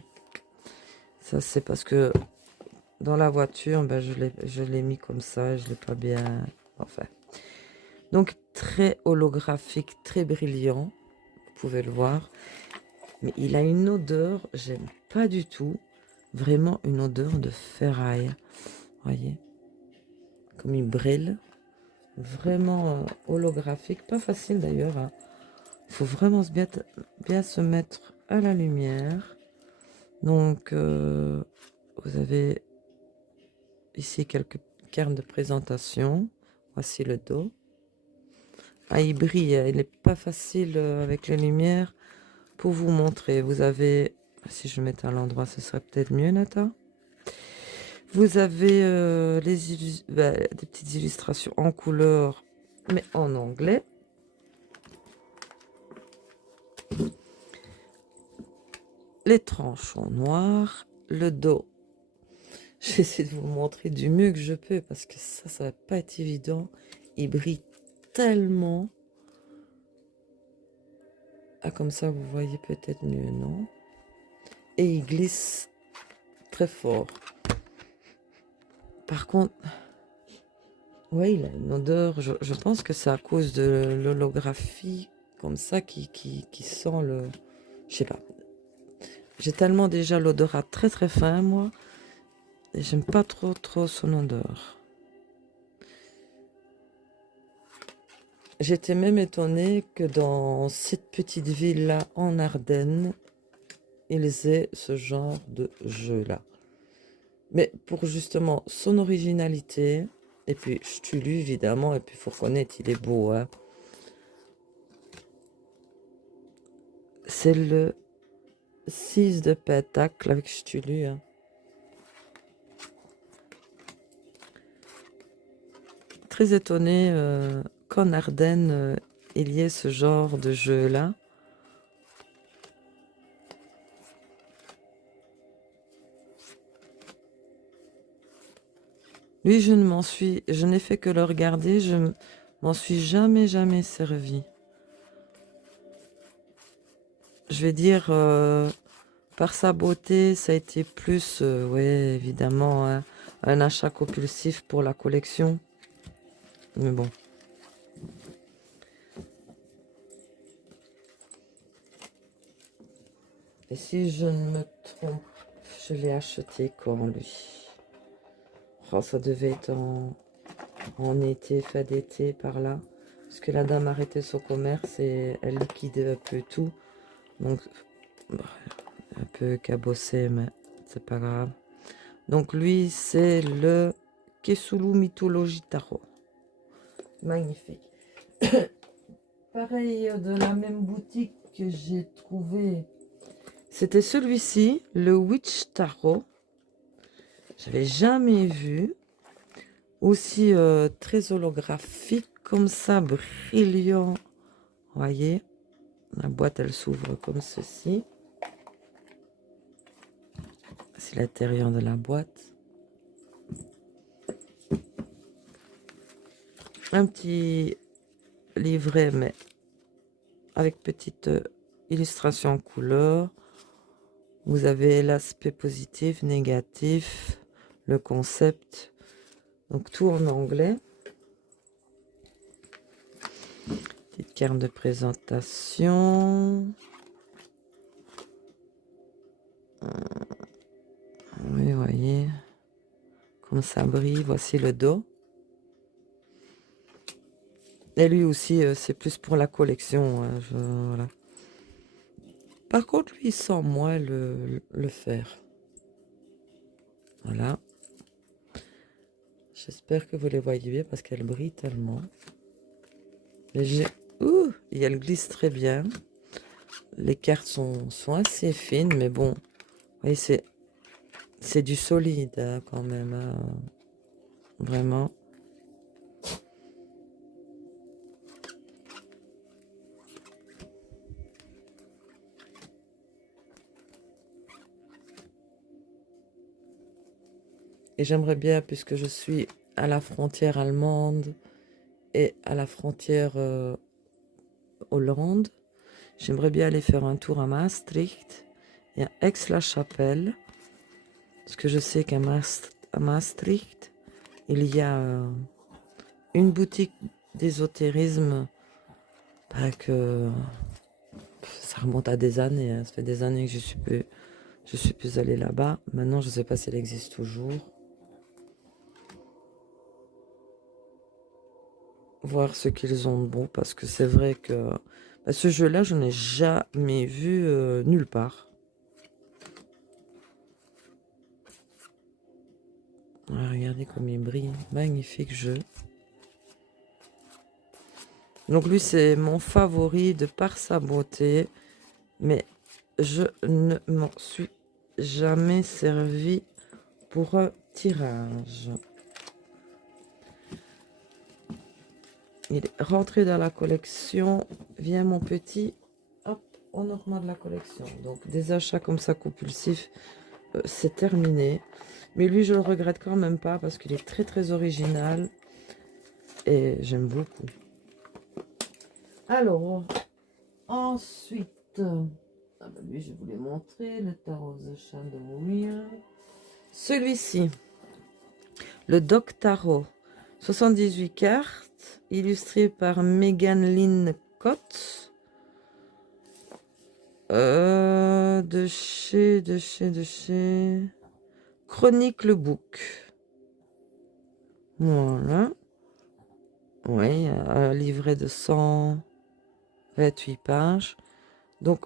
Ça, c'est parce que dans la voiture, je l'ai mis comme ça. Je l'ai pas bien... Enfin. Donc, très holographique, très brillant. Vous pouvez le voir. Mais il a une odeur, j'aime pas du tout. Vraiment une odeur de ferraille. Voyez, comme il brille. Vraiment holographique. Pas facile d'ailleurs. Hein. Il faut vraiment bien se mettre à la lumière. Donc, vous avez ici quelques cartes de présentation. Voici le dos. Ah, il brille. Il n'est pas facile avec les lumières pour vous montrer. Vous avez... Si je mettais à l'endroit, ce serait peut-être mieux, Nata. Vous avez des petites illustrations en couleur, mais en anglais. Les tranches en noir. Le dos. Je vais essayer de vous montrer du mieux que je peux, parce que ça va pas être évident. Il brille tellement. Ah, comme ça, vous voyez peut-être mieux, non? Et il glisse très fort. Par contre, oui, il a une odeur. Je pense que c'est à cause de l'holographie, comme ça, qui sent le... Je sais pas. J'ai tellement déjà l'odorat très très fin, moi. Et j'aime pas trop son odeur. J'étais même étonnée que dans cette petite ville-là, en Ardennes, ils aient ce genre de jeu-là. Mais pour justement son originalité, et puis Stulu évidemment, et puis il faut reconnaître, il est beau. Hein. C'est le 6 de pentacle avec Stulu. Hein. Très étonné qu'en Ardennes, il y ait ce genre de jeu-là. Lui, je n'ai fait que le regarder, je m'en suis jamais servi. Je vais dire, par sa beauté, ça a été plus, ouais, évidemment, hein, un achat compulsif pour la collection. Mais bon. Et si je ne me trompe, je l'ai acheté quand, lui? Oh, ça devait être en été, fin d'été, par là. Parce que la dame a arrêté son commerce et elle liquidait un peu tout. Donc, un peu cabossé, mais c'est pas grave. Donc, lui, c'est le Kesulu Mythologie Tarot. Magnifique. Pareil, de la même boutique que j'ai trouvé. C'était celui-ci, le Witch Tarot. J'avais jamais vu. Aussi très holographique, comme ça, brillant. Voyez, la boîte, elle s'ouvre comme ceci. C'est l'intérieur de la boîte. Un petit livret, mais avec petite illustration en couleur. Vous avez l'aspect positif, négatif, le concept. Donc tout en anglais. Petite carte de présentation. Oui, vous voyez. Comme ça brille. Voici le dos. Et lui aussi, c'est plus pour la collection. Hein, voilà. Par contre, lui, il sent moins le fer. Voilà. J'espère que vous les voyez bien parce qu'elle brille tellement. Ouh, et elle glisse très bien. Les cartes sont assez fines, mais bon. Vous voyez, c'est du solide hein, quand même. Hein. Vraiment. Et j'aimerais bien, puisque je suis à la frontière allemande et à la frontière Hollande, j'aimerais bien aller faire un tour à Maastricht et à Aix-la-Chapelle, parce que je sais qu'à Maastricht, il y a une boutique d'ésotérisme, que ça remonte à des années, hein. Ça fait des années que je suis plus allée là-bas. Maintenant, je ne sais pas si elle existe toujours. Voir ce qu'ils ont de bon, parce que c'est vrai que ce jeu-là, je n'ai jamais vu nulle part. Ah, regardez comme il brille, magnifique jeu. Donc lui, c'est mon favori de par sa beauté, mais je ne m'en suis jamais servi pour un tirage. Il est rentré dans la collection. Viens mon petit, hop, on augmente la collection. Donc des achats comme ça compulsifs, c'est terminé. Mais lui, je le regrette quand même pas parce qu'il est très très original et j'aime beaucoup. Alors, ensuite, lui, je vous l'ai montré, le tarot The Chandelier. Celui-ci, le Doc Tarot, 78 cartes, illustré par Megan Lynn Cott, de chez Chronique le Book. Voilà. Oui, un livret de 128 pages. Donc,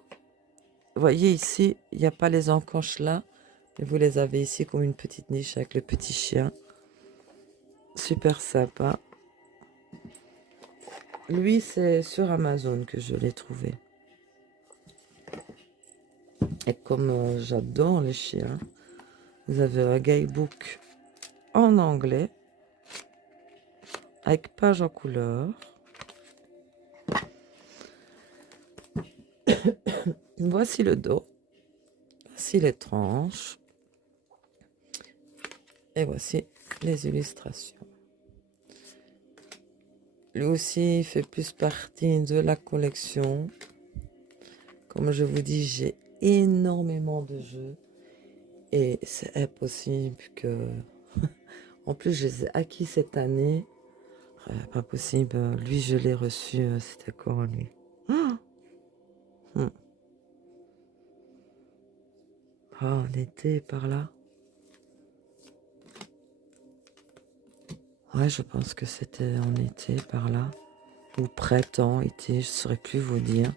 vous voyez ici, il n'y a pas les encoches là, mais vous les avez ici comme une petite niche avec le petit chien. Super sympa. Lui, c'est sur Amazon que je l'ai trouvé. Et comme j'adore les chiens, vous avez un guidebook en anglais avec pages en couleur. Voici le dos. Voici les tranches. Et voici les illustrations. Lui aussi fait plus partie de la collection. Comme je vous dis, j'ai énormément de jeux. Et c'est impossible que... En plus, je les ai acquis cette année. Pas possible. Lui, je l'ai reçu. C'était quand, lui? Oh, l'été, par là. Ouais, je pense que c'était en été, par là. Ou printemps, été, je ne saurais plus vous dire.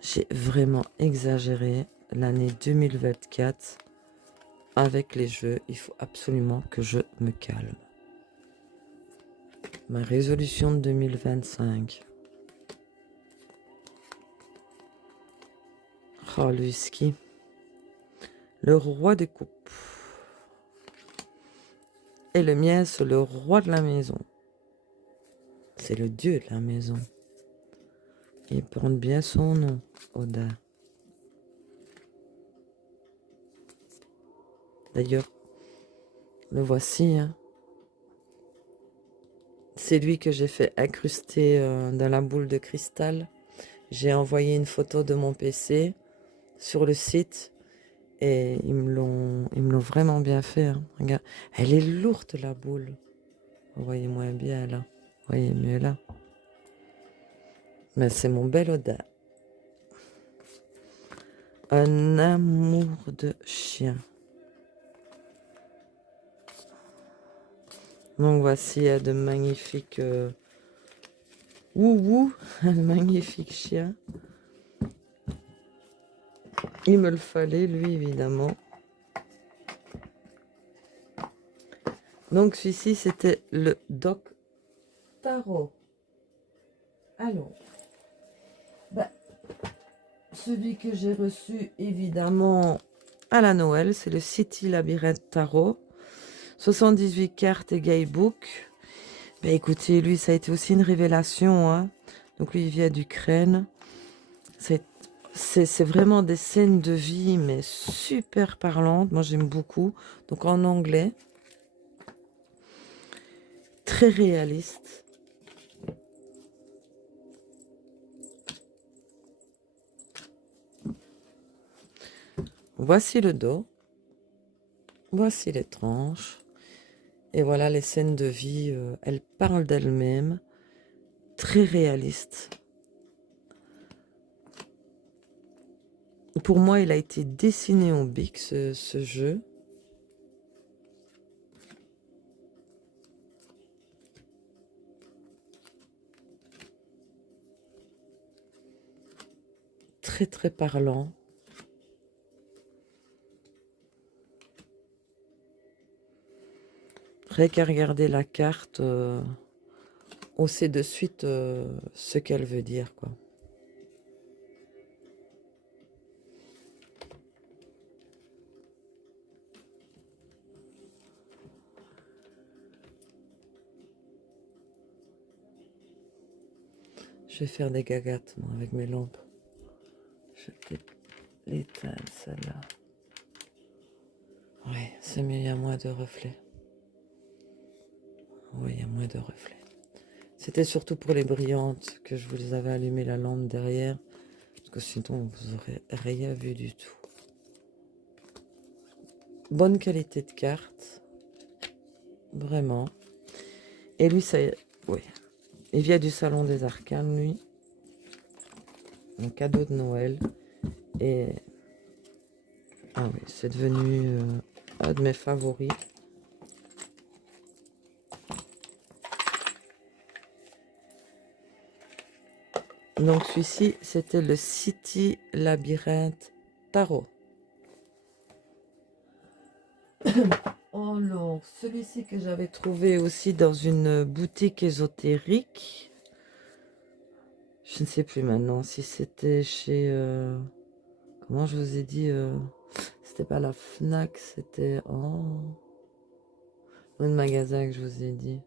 J'ai vraiment exagéré l'année 2024 avec les jeux. Il faut absolument que je me calme. Ma résolution de 2025. Oh, le whisky. Le roi des coupes. Et le mien, c'est le roi de la maison. C'est le dieu de la maison. Il porte bien son nom, Odin. D'ailleurs, le voici. Hein. C'est lui que j'ai fait incruster dans la boule de cristal. J'ai envoyé une photo de mon PC sur le site et ils me l'ont vraiment bien fait. Hein. Regarde, elle est lourde la boule. Vous voyez moins bien là. Vous voyez mieux là. Mais c'est mon bel Odin. Un amour de chien. Donc voici de magnifiques ouhou, un magnifique chien. Il me le fallait, lui, évidemment. Donc celui-ci, c'était le Doc Tarot. Alors, celui que j'ai reçu, évidemment, à la Noël, c'est le City Labyrinth Tarot. 78 cartes et guidebook. Écoutez, lui, ça a été aussi une révélation. Hein. Donc lui, il vient d'Ukraine. C'est vraiment des scènes de vie, mais super parlantes. Moi, j'aime beaucoup. Donc, en anglais, très réaliste. Voici le dos. Voici les tranches. Et voilà les scènes de vie. Elles parlent d'elles-mêmes. Très réalistes. Pour moi, il a été dessiné au bic, ce jeu. Très, très parlant. Rien qu'à regarder la carte, on sait de suite ce qu'elle veut dire, quoi. Je vais faire des gagates, moi, avec mes lampes. Je vais peut-être l'éteindre, celle-là. Oui, c'est mieux, il y a moins de reflets. Oui, il y a moins de reflets. C'était surtout pour les brillantes que je vous avais allumé la lampe derrière. Parce que sinon, vous n'aurez rien vu du tout. Bonne qualité de carte. Vraiment. Et lui, ça... Oui. Il vient du Salon des Arcanes, lui. Un cadeau de Noël. Et... Ah oui, c'est devenu un de mes favoris. Donc celui-ci, c'était le City Labyrinthe Tarot. Alors, celui-ci que j'avais trouvé aussi dans une boutique ésotérique. Je ne sais plus maintenant si c'était chez... comment je vous ai dit c'était pas la Fnac, c'était... Oh, le magasin que je vous ai dit.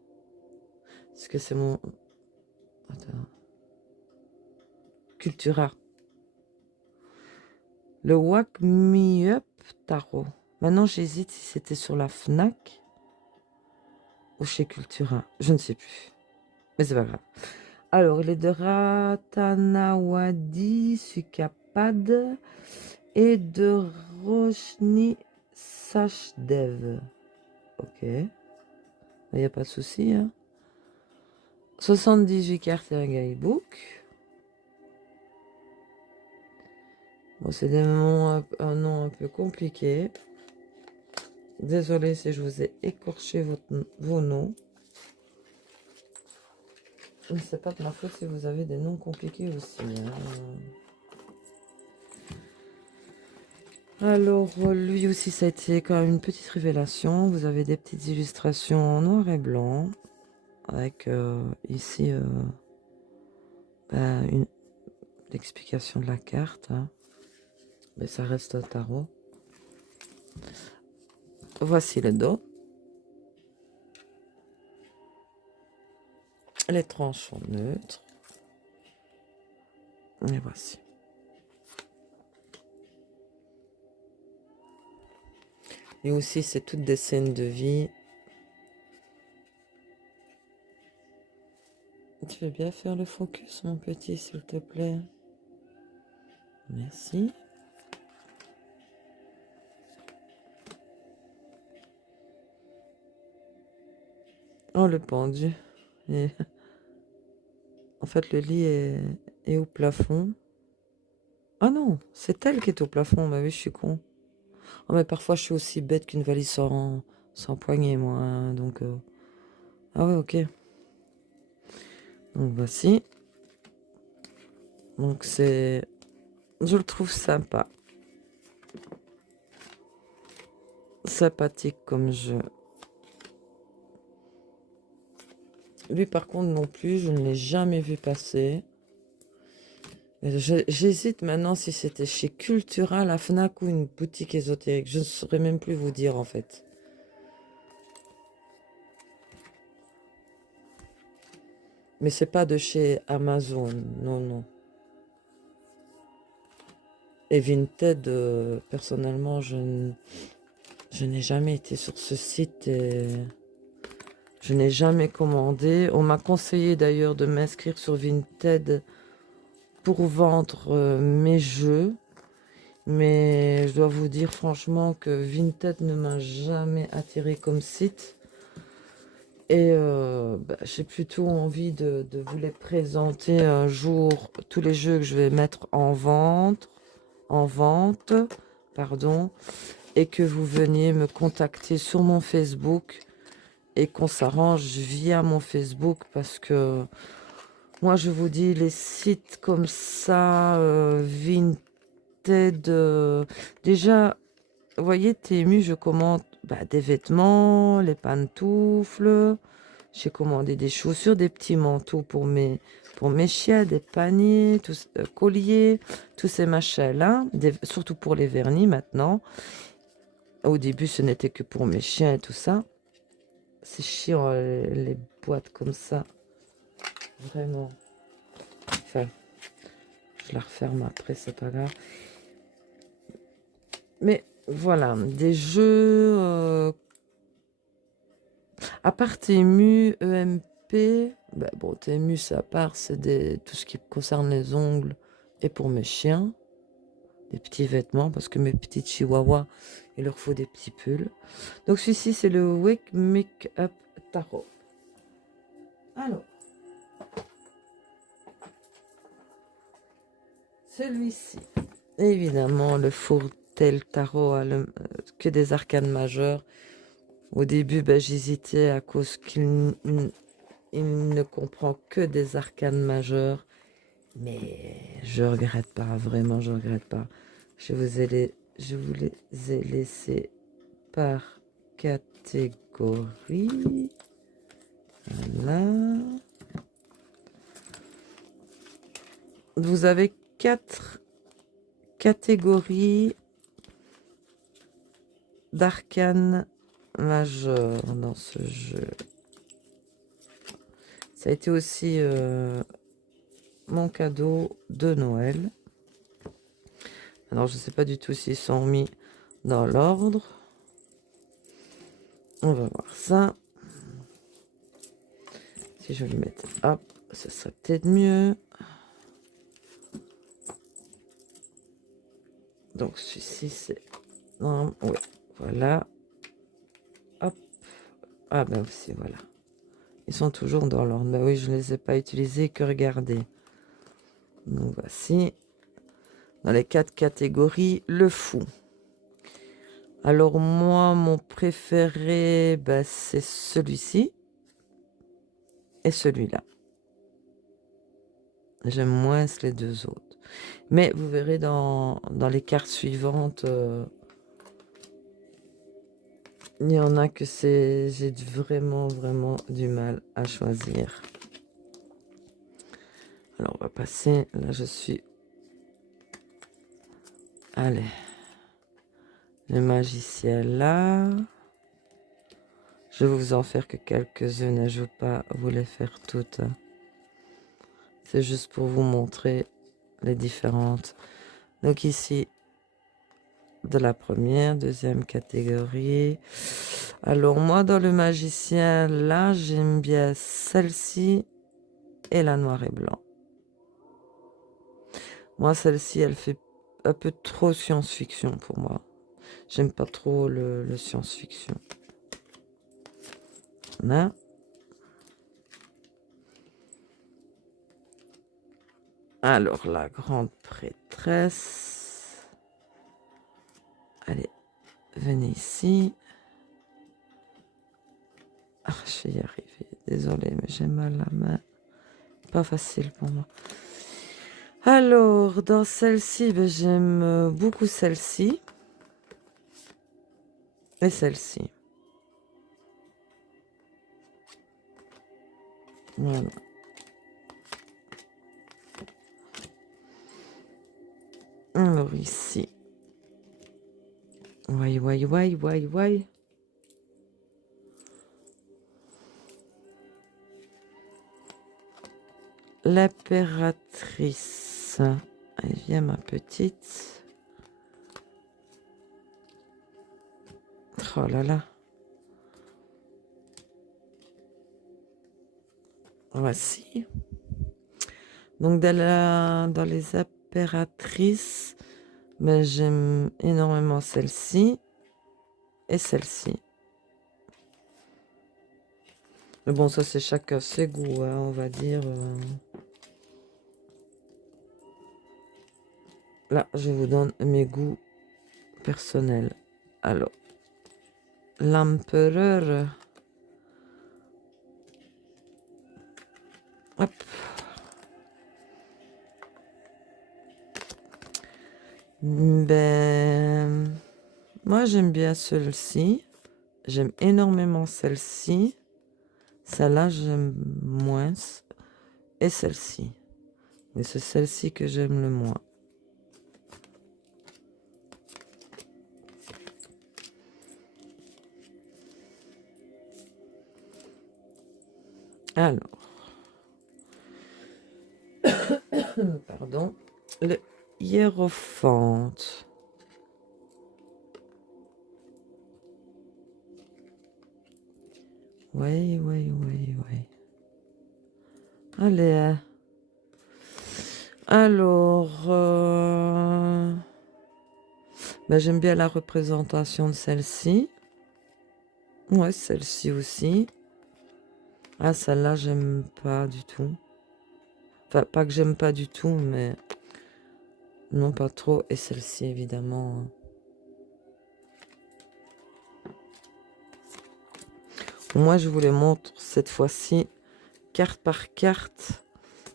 Est-ce que c'est mon... Attends. Cultura. Le Wake Me Up Tarot. Maintenant, j'hésite si c'était sur la Fnac ou chez Cultura. Je ne sais plus. Mais c'est pas grave. Alors, il est de Ratanawadi Sukapad et de Roshni Sachdev. Ok. Il n'y a pas de souci. Hein. 78 cartes et un guidebook. Bon, c'est des noms, un nom un peu compliqué. Désolée si je vous ai écorché vos noms. Mais c'est pas de ma faute si vous avez des noms compliqués aussi. Hein. Alors, lui aussi, ça a été quand même une petite révélation. Vous avez des petites illustrations en noir et blanc. Avec ici une explication de la carte. Hein. Mais ça reste un tarot. Voici le dos. Les tranches sont neutres. Et voici. Et aussi, c'est toutes des scènes de vie. Tu veux bien faire le focus, mon petit, s'il te plaît? Merci. Oh, le pendu. Et... En fait, le lit est au plafond. Ah non, c'est elle qui est au plafond. Bah oui, je suis con. Oh, mais parfois, je suis aussi bête qu'une valise sans poignée, moi. Hein, donc... Ah ouais, ok. Donc, voici. Donc, c'est... Je le trouve sympa. Sympathique comme jeu. Lui, par contre, non plus, je ne l'ai jamais vu passer. J'hésite maintenant si c'était chez Cultura, la Fnac ou une boutique ésotérique. Je ne saurais même plus vous dire, en fait. Mais c'est pas de chez Amazon. Non, non. Et Vinted, personnellement, je n'ai jamais été sur ce site et je n'ai jamais commandé. On m'a conseillé d'ailleurs de m'inscrire sur Vinted pour vendre mes jeux. Mais je dois vous dire franchement que Vinted ne m'a jamais attiré comme site. Et j'ai plutôt envie de vous les présenter un jour, tous les jeux que je vais mettre en vente, pardon, et que vous veniez me contacter sur mon Facebook et qu'on s'arrange via mon Facebook parce que moi je vous dis les sites comme ça, Vinted, déjà, vous voyez, Temu, je commande des vêtements, les pantoufles. J'ai commandé des chaussures, des petits manteaux pour mes chiens, des paniers, colliers, tous ces machins-là, surtout pour les vernis maintenant. Au début, ce n'était que pour mes chiens et tout ça. C'est chiant, les boîtes comme ça. Vraiment. Enfin, je la referme après, c'est pas grave. Mais voilà, des jeux... à part Temu, EMP, bon, Temu, c'est à part, c'est tout ce qui concerne les ongles et pour mes chiens, des petits vêtements, parce que mes petites chihuahuas, il leur faut des petits pulls. Donc celui-ci, c'est le Wake Make Up Tarot. Alors, celui-ci, évidemment, le Fourtel Tarot a que des arcanes majeures. Au début, j'hésitais à cause qu'il ne comprend que des arcanes majeures. Mais je regrette pas, vraiment, je regrette pas. Je vous les ai laissés par catégorie. Voilà. Vous avez 4 catégories d'arcanes majeures dans ce jeu. Ça a été aussi mon cadeau de Noël. Alors, je ne sais pas du tout s'ils sont mis dans l'ordre. On va voir ça. Si je le mettais, hop, ça serait peut-être mieux. Donc, celui-ci, c'est... Non, oui, voilà. Hop. Ah ben aussi, voilà. Ils sont toujours dans l'ordre. Mais oui, je ne les ai pas utilisés que regarder. Donc, voici. Dans les 4 catégories, le fou. Alors, moi, mon préféré, c'est celui-ci. Et celui-là. J'aime moins les 2 autres. Mais vous verrez dans les cartes suivantes, il y en a que j'ai vraiment, vraiment du mal à choisir. Alors, on va passer. Là, je suis... Allez. Le magicien, là. Je vais vous en faire que quelques-unes. Je ne veux pas vous les faire toutes. C'est juste pour vous montrer les différentes. Donc ici, de la première, deuxième catégorie. Alors moi, dans le magicien, là, j'aime bien celle-ci et la noir et blanc. Moi, celle-ci, elle fait un peu trop science-fiction pour moi. J'aime pas trop le science-fiction. Là. Alors, la grande prêtresse. Allez, venez ici. Ah, je vais y arriver. Désolée, mais j'ai mal à la main. Pas facile pour moi. Alors, dans celle-ci, j'aime beaucoup celle-ci. Et celle-ci. Voilà. Alors ici. Ouais. L'impératrice. Allez, viens ma petite. Oh là là. Voici. Donc dans les impératrices, ben, j'aime énormément celle-ci et celle-ci. Mais bon, ça c'est chacun ses goûts, hein, on va dire. Là, je vous donne mes goûts personnels. Alors, l'empereur. Hop. Ben, moi j'aime bien celle-ci. J'aime énormément celle-ci. Celle-là, j'aime moins. Et celle-ci. Mais c'est celle-ci que j'aime le moins. Alors. Pardon. Le hiérophante. Oui. Allez. Alors, ben, j'aime bien la représentation de celle-ci. Ouais, celle-ci aussi. Ah, celle-là, j'aime pas du tout. Enfin, pas que j'aime pas du tout, mais non, pas trop. Et celle-ci, évidemment. Moi, je vous les montre cette fois-ci, carte par carte.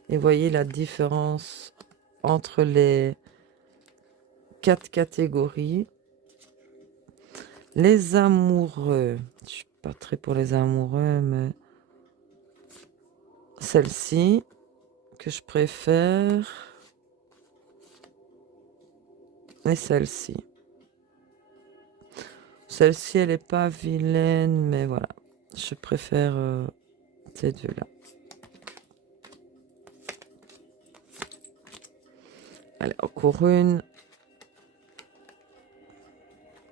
Et voyez la différence entre les 4 catégories. Les amoureux. Je suis pas très pour les amoureux, mais celle-ci que je préfère. Et celle-ci. Celle-ci, elle est pas vilaine, mais voilà. Je préfère ces deux-là. Allez, encore une.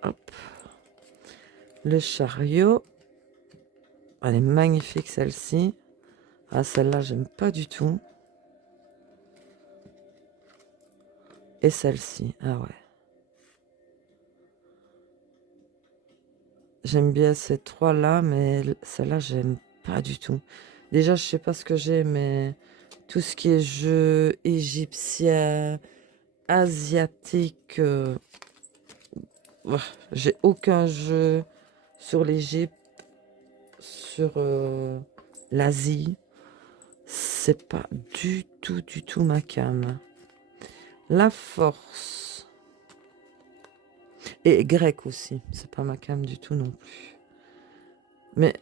Hop. Le chariot. Elle est magnifique, celle-ci. Ah, celle-là, j'aime pas du tout. Et celle-ci. Ah ouais. J'aime bien ces trois-là, mais celle-là, j'aime pas du tout. Déjà, je sais pas ce que j'ai, mais tout ce qui est jeu égyptien, asiatique, j'ai aucun jeu sur l'Égypte, sur l'Asie. C'est pas du tout ma came. La force. Et grec aussi. C'est pas ma came du tout non plus. Mais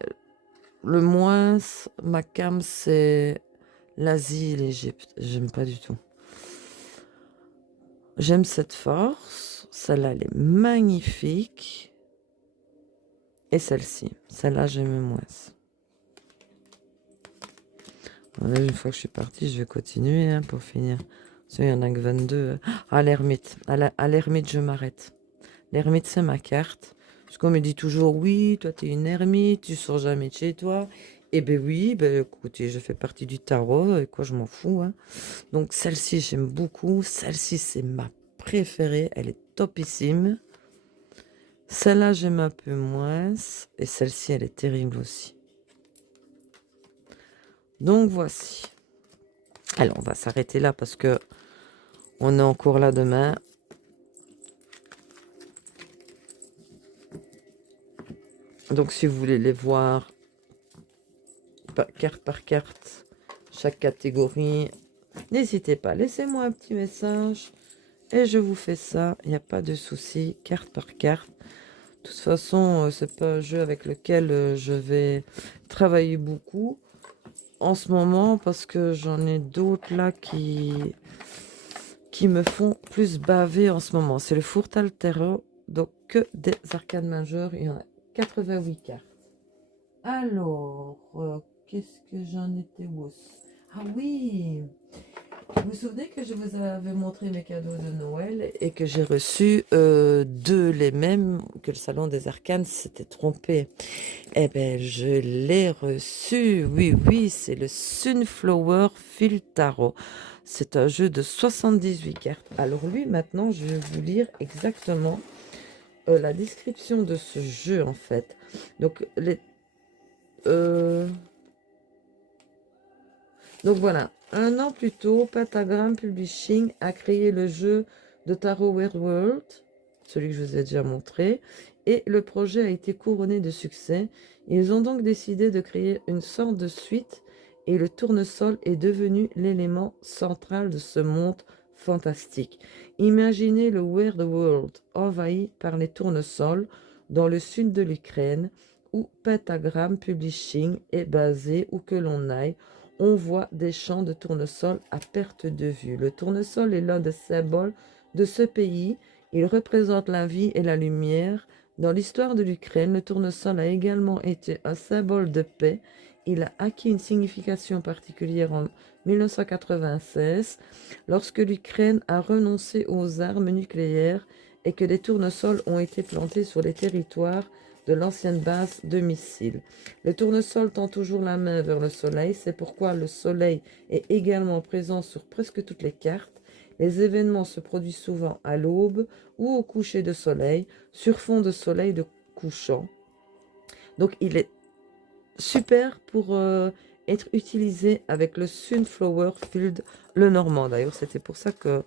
le moins, ma came, c'est l'Asie et l'Égypte. J'aime pas du tout. J'aime cette force. Celle-là, elle est magnifique. Et celle-ci. Celle-là, j'aime moins. Là, une fois que je suis partie, je vais continuer hein, pour finir. Il y en a que 22. Ah, l'ermite. À l'ermite, je m'arrête. L'ermite, c'est ma carte. Parce qu'on me dit toujours, oui, toi, tu es une ermite, tu sors jamais de chez toi. Eh ben oui, ben écoutez, je fais partie du tarot, et quoi, je m'en fous. Hein. Donc, celle-ci, j'aime beaucoup. Celle-ci, c'est ma préférée. Elle est topissime. Celle-là, j'aime un peu moins. Et celle-ci, elle est terrible aussi. Donc, voici. Alors, on va s'arrêter là parce que on est encore là demain. Donc, si vous voulez les voir carte par carte, chaque catégorie, n'hésitez pas, laissez-moi un petit message et je vous fais ça. Il n'y a pas de souci, carte par carte. De toute façon, c'est pas un jeu avec lequel je vais travailler beaucoup en ce moment parce que j'en ai d'autres là qui me font plus baver en ce moment. C'est le Furtal Tarot, donc que des arcanes majeures. Il y en a 88 cartes. Alors, qu'est-ce que j'en étais où? Ah oui, Vous vous souvenez que je vous avais montré mes cadeaux de Noël et que j'ai reçu deux les mêmes, que le Salon des Arcanes s'était trompé. Eh bien, je l'ai reçu. Oui, oui, c'est le Sunflower Field Tarot. C'est un jeu de 78 cartes. Alors lui, maintenant, je vais vous lire exactement la description de ce jeu, en fait. Donc, euh, donc voilà, un an plus tôt, Pentagram Publishing a créé le jeu de tarot Weird World, celui que je vous ai déjà montré, et le projet a été couronné de succès. Ils ont donc décidé de créer une sorte de suite et le tournesol est devenu l'élément central de ce monde fantastique. Imaginez le Weird World envahi par les tournesols dans le sud de l'Ukraine où Pentagram Publishing est basé où que l'on aille. On voit des champs de tournesol à perte de vue. Le tournesol est l'un des symboles de ce pays. Il représente la vie et la lumière. Dans l'histoire de l'Ukraine, le tournesol a également été un symbole de paix. Il a acquis une signification particulière en 1996, lorsque l'Ukraine a renoncé aux armes nucléaires et que des tournesols ont été plantés sur les territoires de l'ancienne base de missiles. Le tournesol tend toujours la main vers le soleil, c'est pourquoi le soleil est également présent sur presque toutes les cartes. Les événements se produisent souvent à l'aube ou au coucher de soleil, sur fond de soleil de couchant. Donc il est super pour être utilisé avec le Sunflower Field le Normand. D'ailleurs, c'était pour ça que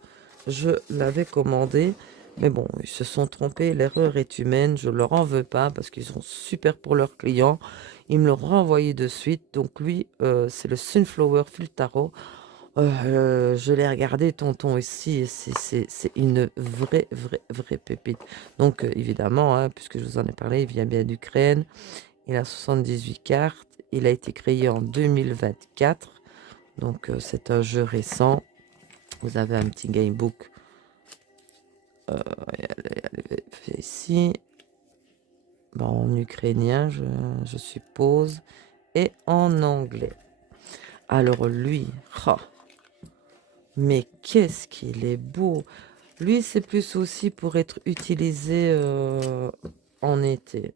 je l'avais commandé. Mais bon, ils se sont trompés, l'erreur est humaine, je leur en veux pas parce qu'ils sont super pour leurs clients. Ils me l'ont renvoyé de suite. Donc lui, c'est le Sunflower Field Tarot. Je l'ai regardé, tonton, ici, et c'est une vraie pépite. Donc évidemment, hein, puisque je vous en ai parlé, il vient bien d'Ukraine. Il a 78 cartes. Il a été créé en 2024. Donc c'est un jeu récent. Vous avez un petit gamebook. Ici. Bon, en ukrainien, je suppose. Et en anglais. Alors lui, oh, mais qu'est-ce qu'il est beau! Lui, c'est plus aussi pour être utilisé en été.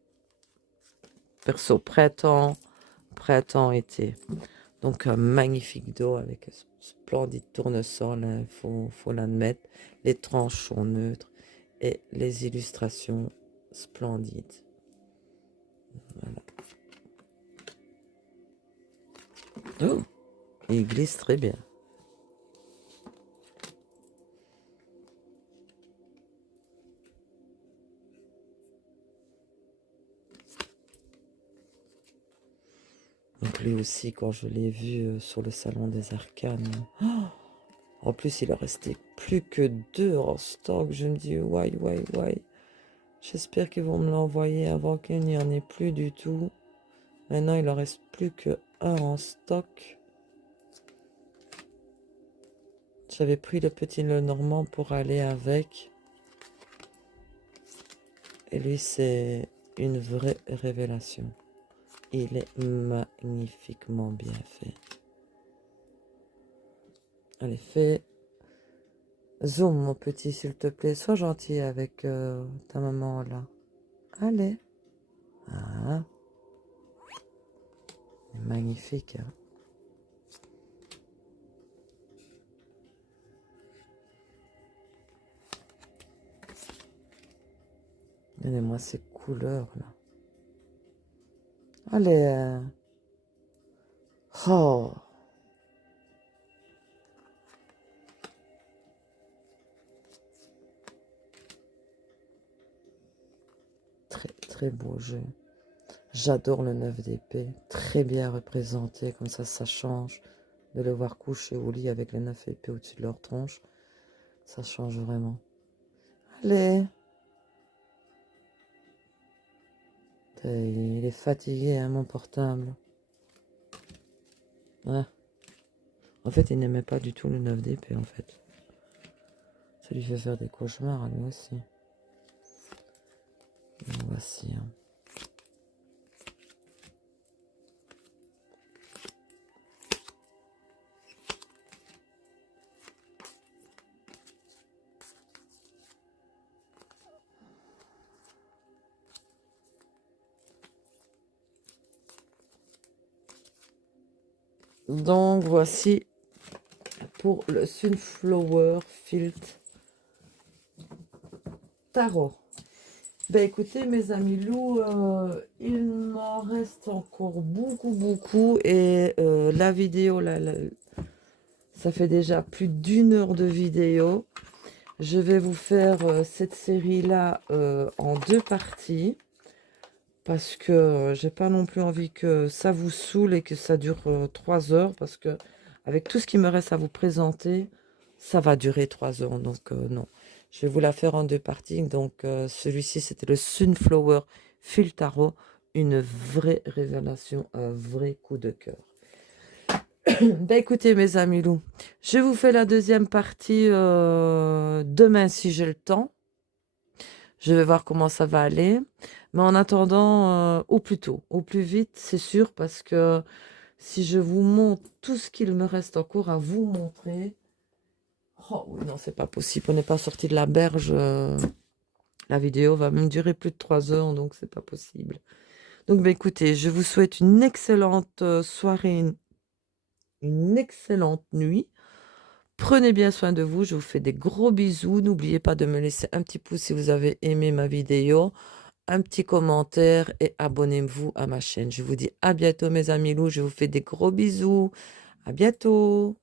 Perso, printemps, été. Donc un magnifique dos avec un splendide tournesol, il faut l'admettre. Les tranches sont neutres et les illustrations splendides. Voilà. Oh, il glisse très bien. Donc lui aussi, quand je l'ai vu sur le salon des Arcanes, oh, en plus il en restait plus que 2 en stock. Je me dis, ouais. J'espère qu'ils vont me l'envoyer avant qu'il n'y en ait plus du tout. Maintenant, il en reste plus que 1 en stock. J'avais pris le petit Lenormand pour aller avec. Et lui, c'est une vraie révélation. Il est magnifiquement bien fait. Allez, fais zoom, mon petit, s'il te plaît. Sois gentil avec ta maman, là. Allez. Ah. Magnifique, hein. Donnez-moi ces couleurs, là. Allez. Oh. Très beau jeu. J'adore le 9 d'épée. Très bien représenté. Comme ça change de le voir coucher au lit avec les 9 épées au-dessus de leur tronche. Ça change vraiment. Allez. Il est fatigué, hein, mon portable. Ouais. En fait, il n'aimait pas du tout le 9 d'épée, en fait. Ça lui fait faire des cauchemars, à lui aussi. Et voici, hein. Donc voici pour le Sunflower Filt Tarot. Ben écoutez mes amis loups, il m'en reste encore beaucoup et la vidéo là, ça fait déjà plus d'1 heure de vidéo. Je vais vous faire cette série là en 2 parties parce que j'ai pas non plus envie que ça vous saoule et que ça dure 3 heures, parce que avec tout ce qui me reste à vous présenter, ça va durer 3 heures. Donc non, je vais vous la faire en 2 parties. Donc celui-ci, c'était le Sunflower Filt Tarot, une vraie révélation, un vrai coup de cœur. Ben écoutez mes amis loups, je vous fais la 2e partie demain si j'ai le temps. Je vais voir comment ça va aller. Mais en attendant, au plus tôt, au plus vite, c'est sûr, parce que si je vous montre tout ce qu'il me reste encore à vous montrer, oh oui, non, c'est pas possible. On n'est pas sorti de la berge. La vidéo va même durer plus de 3 heures, donc c'est pas possible. Donc, ben, écoutez, je vous souhaite une excellente soirée, une excellente nuit. Prenez bien soin de vous. Je vous fais des gros bisous. N'oubliez pas de me laisser un petit pouce si vous avez aimé ma vidéo, un petit commentaire et abonnez-vous à ma chaîne. Je vous dis à bientôt mes amis loups. Je vous fais des gros bisous. À bientôt.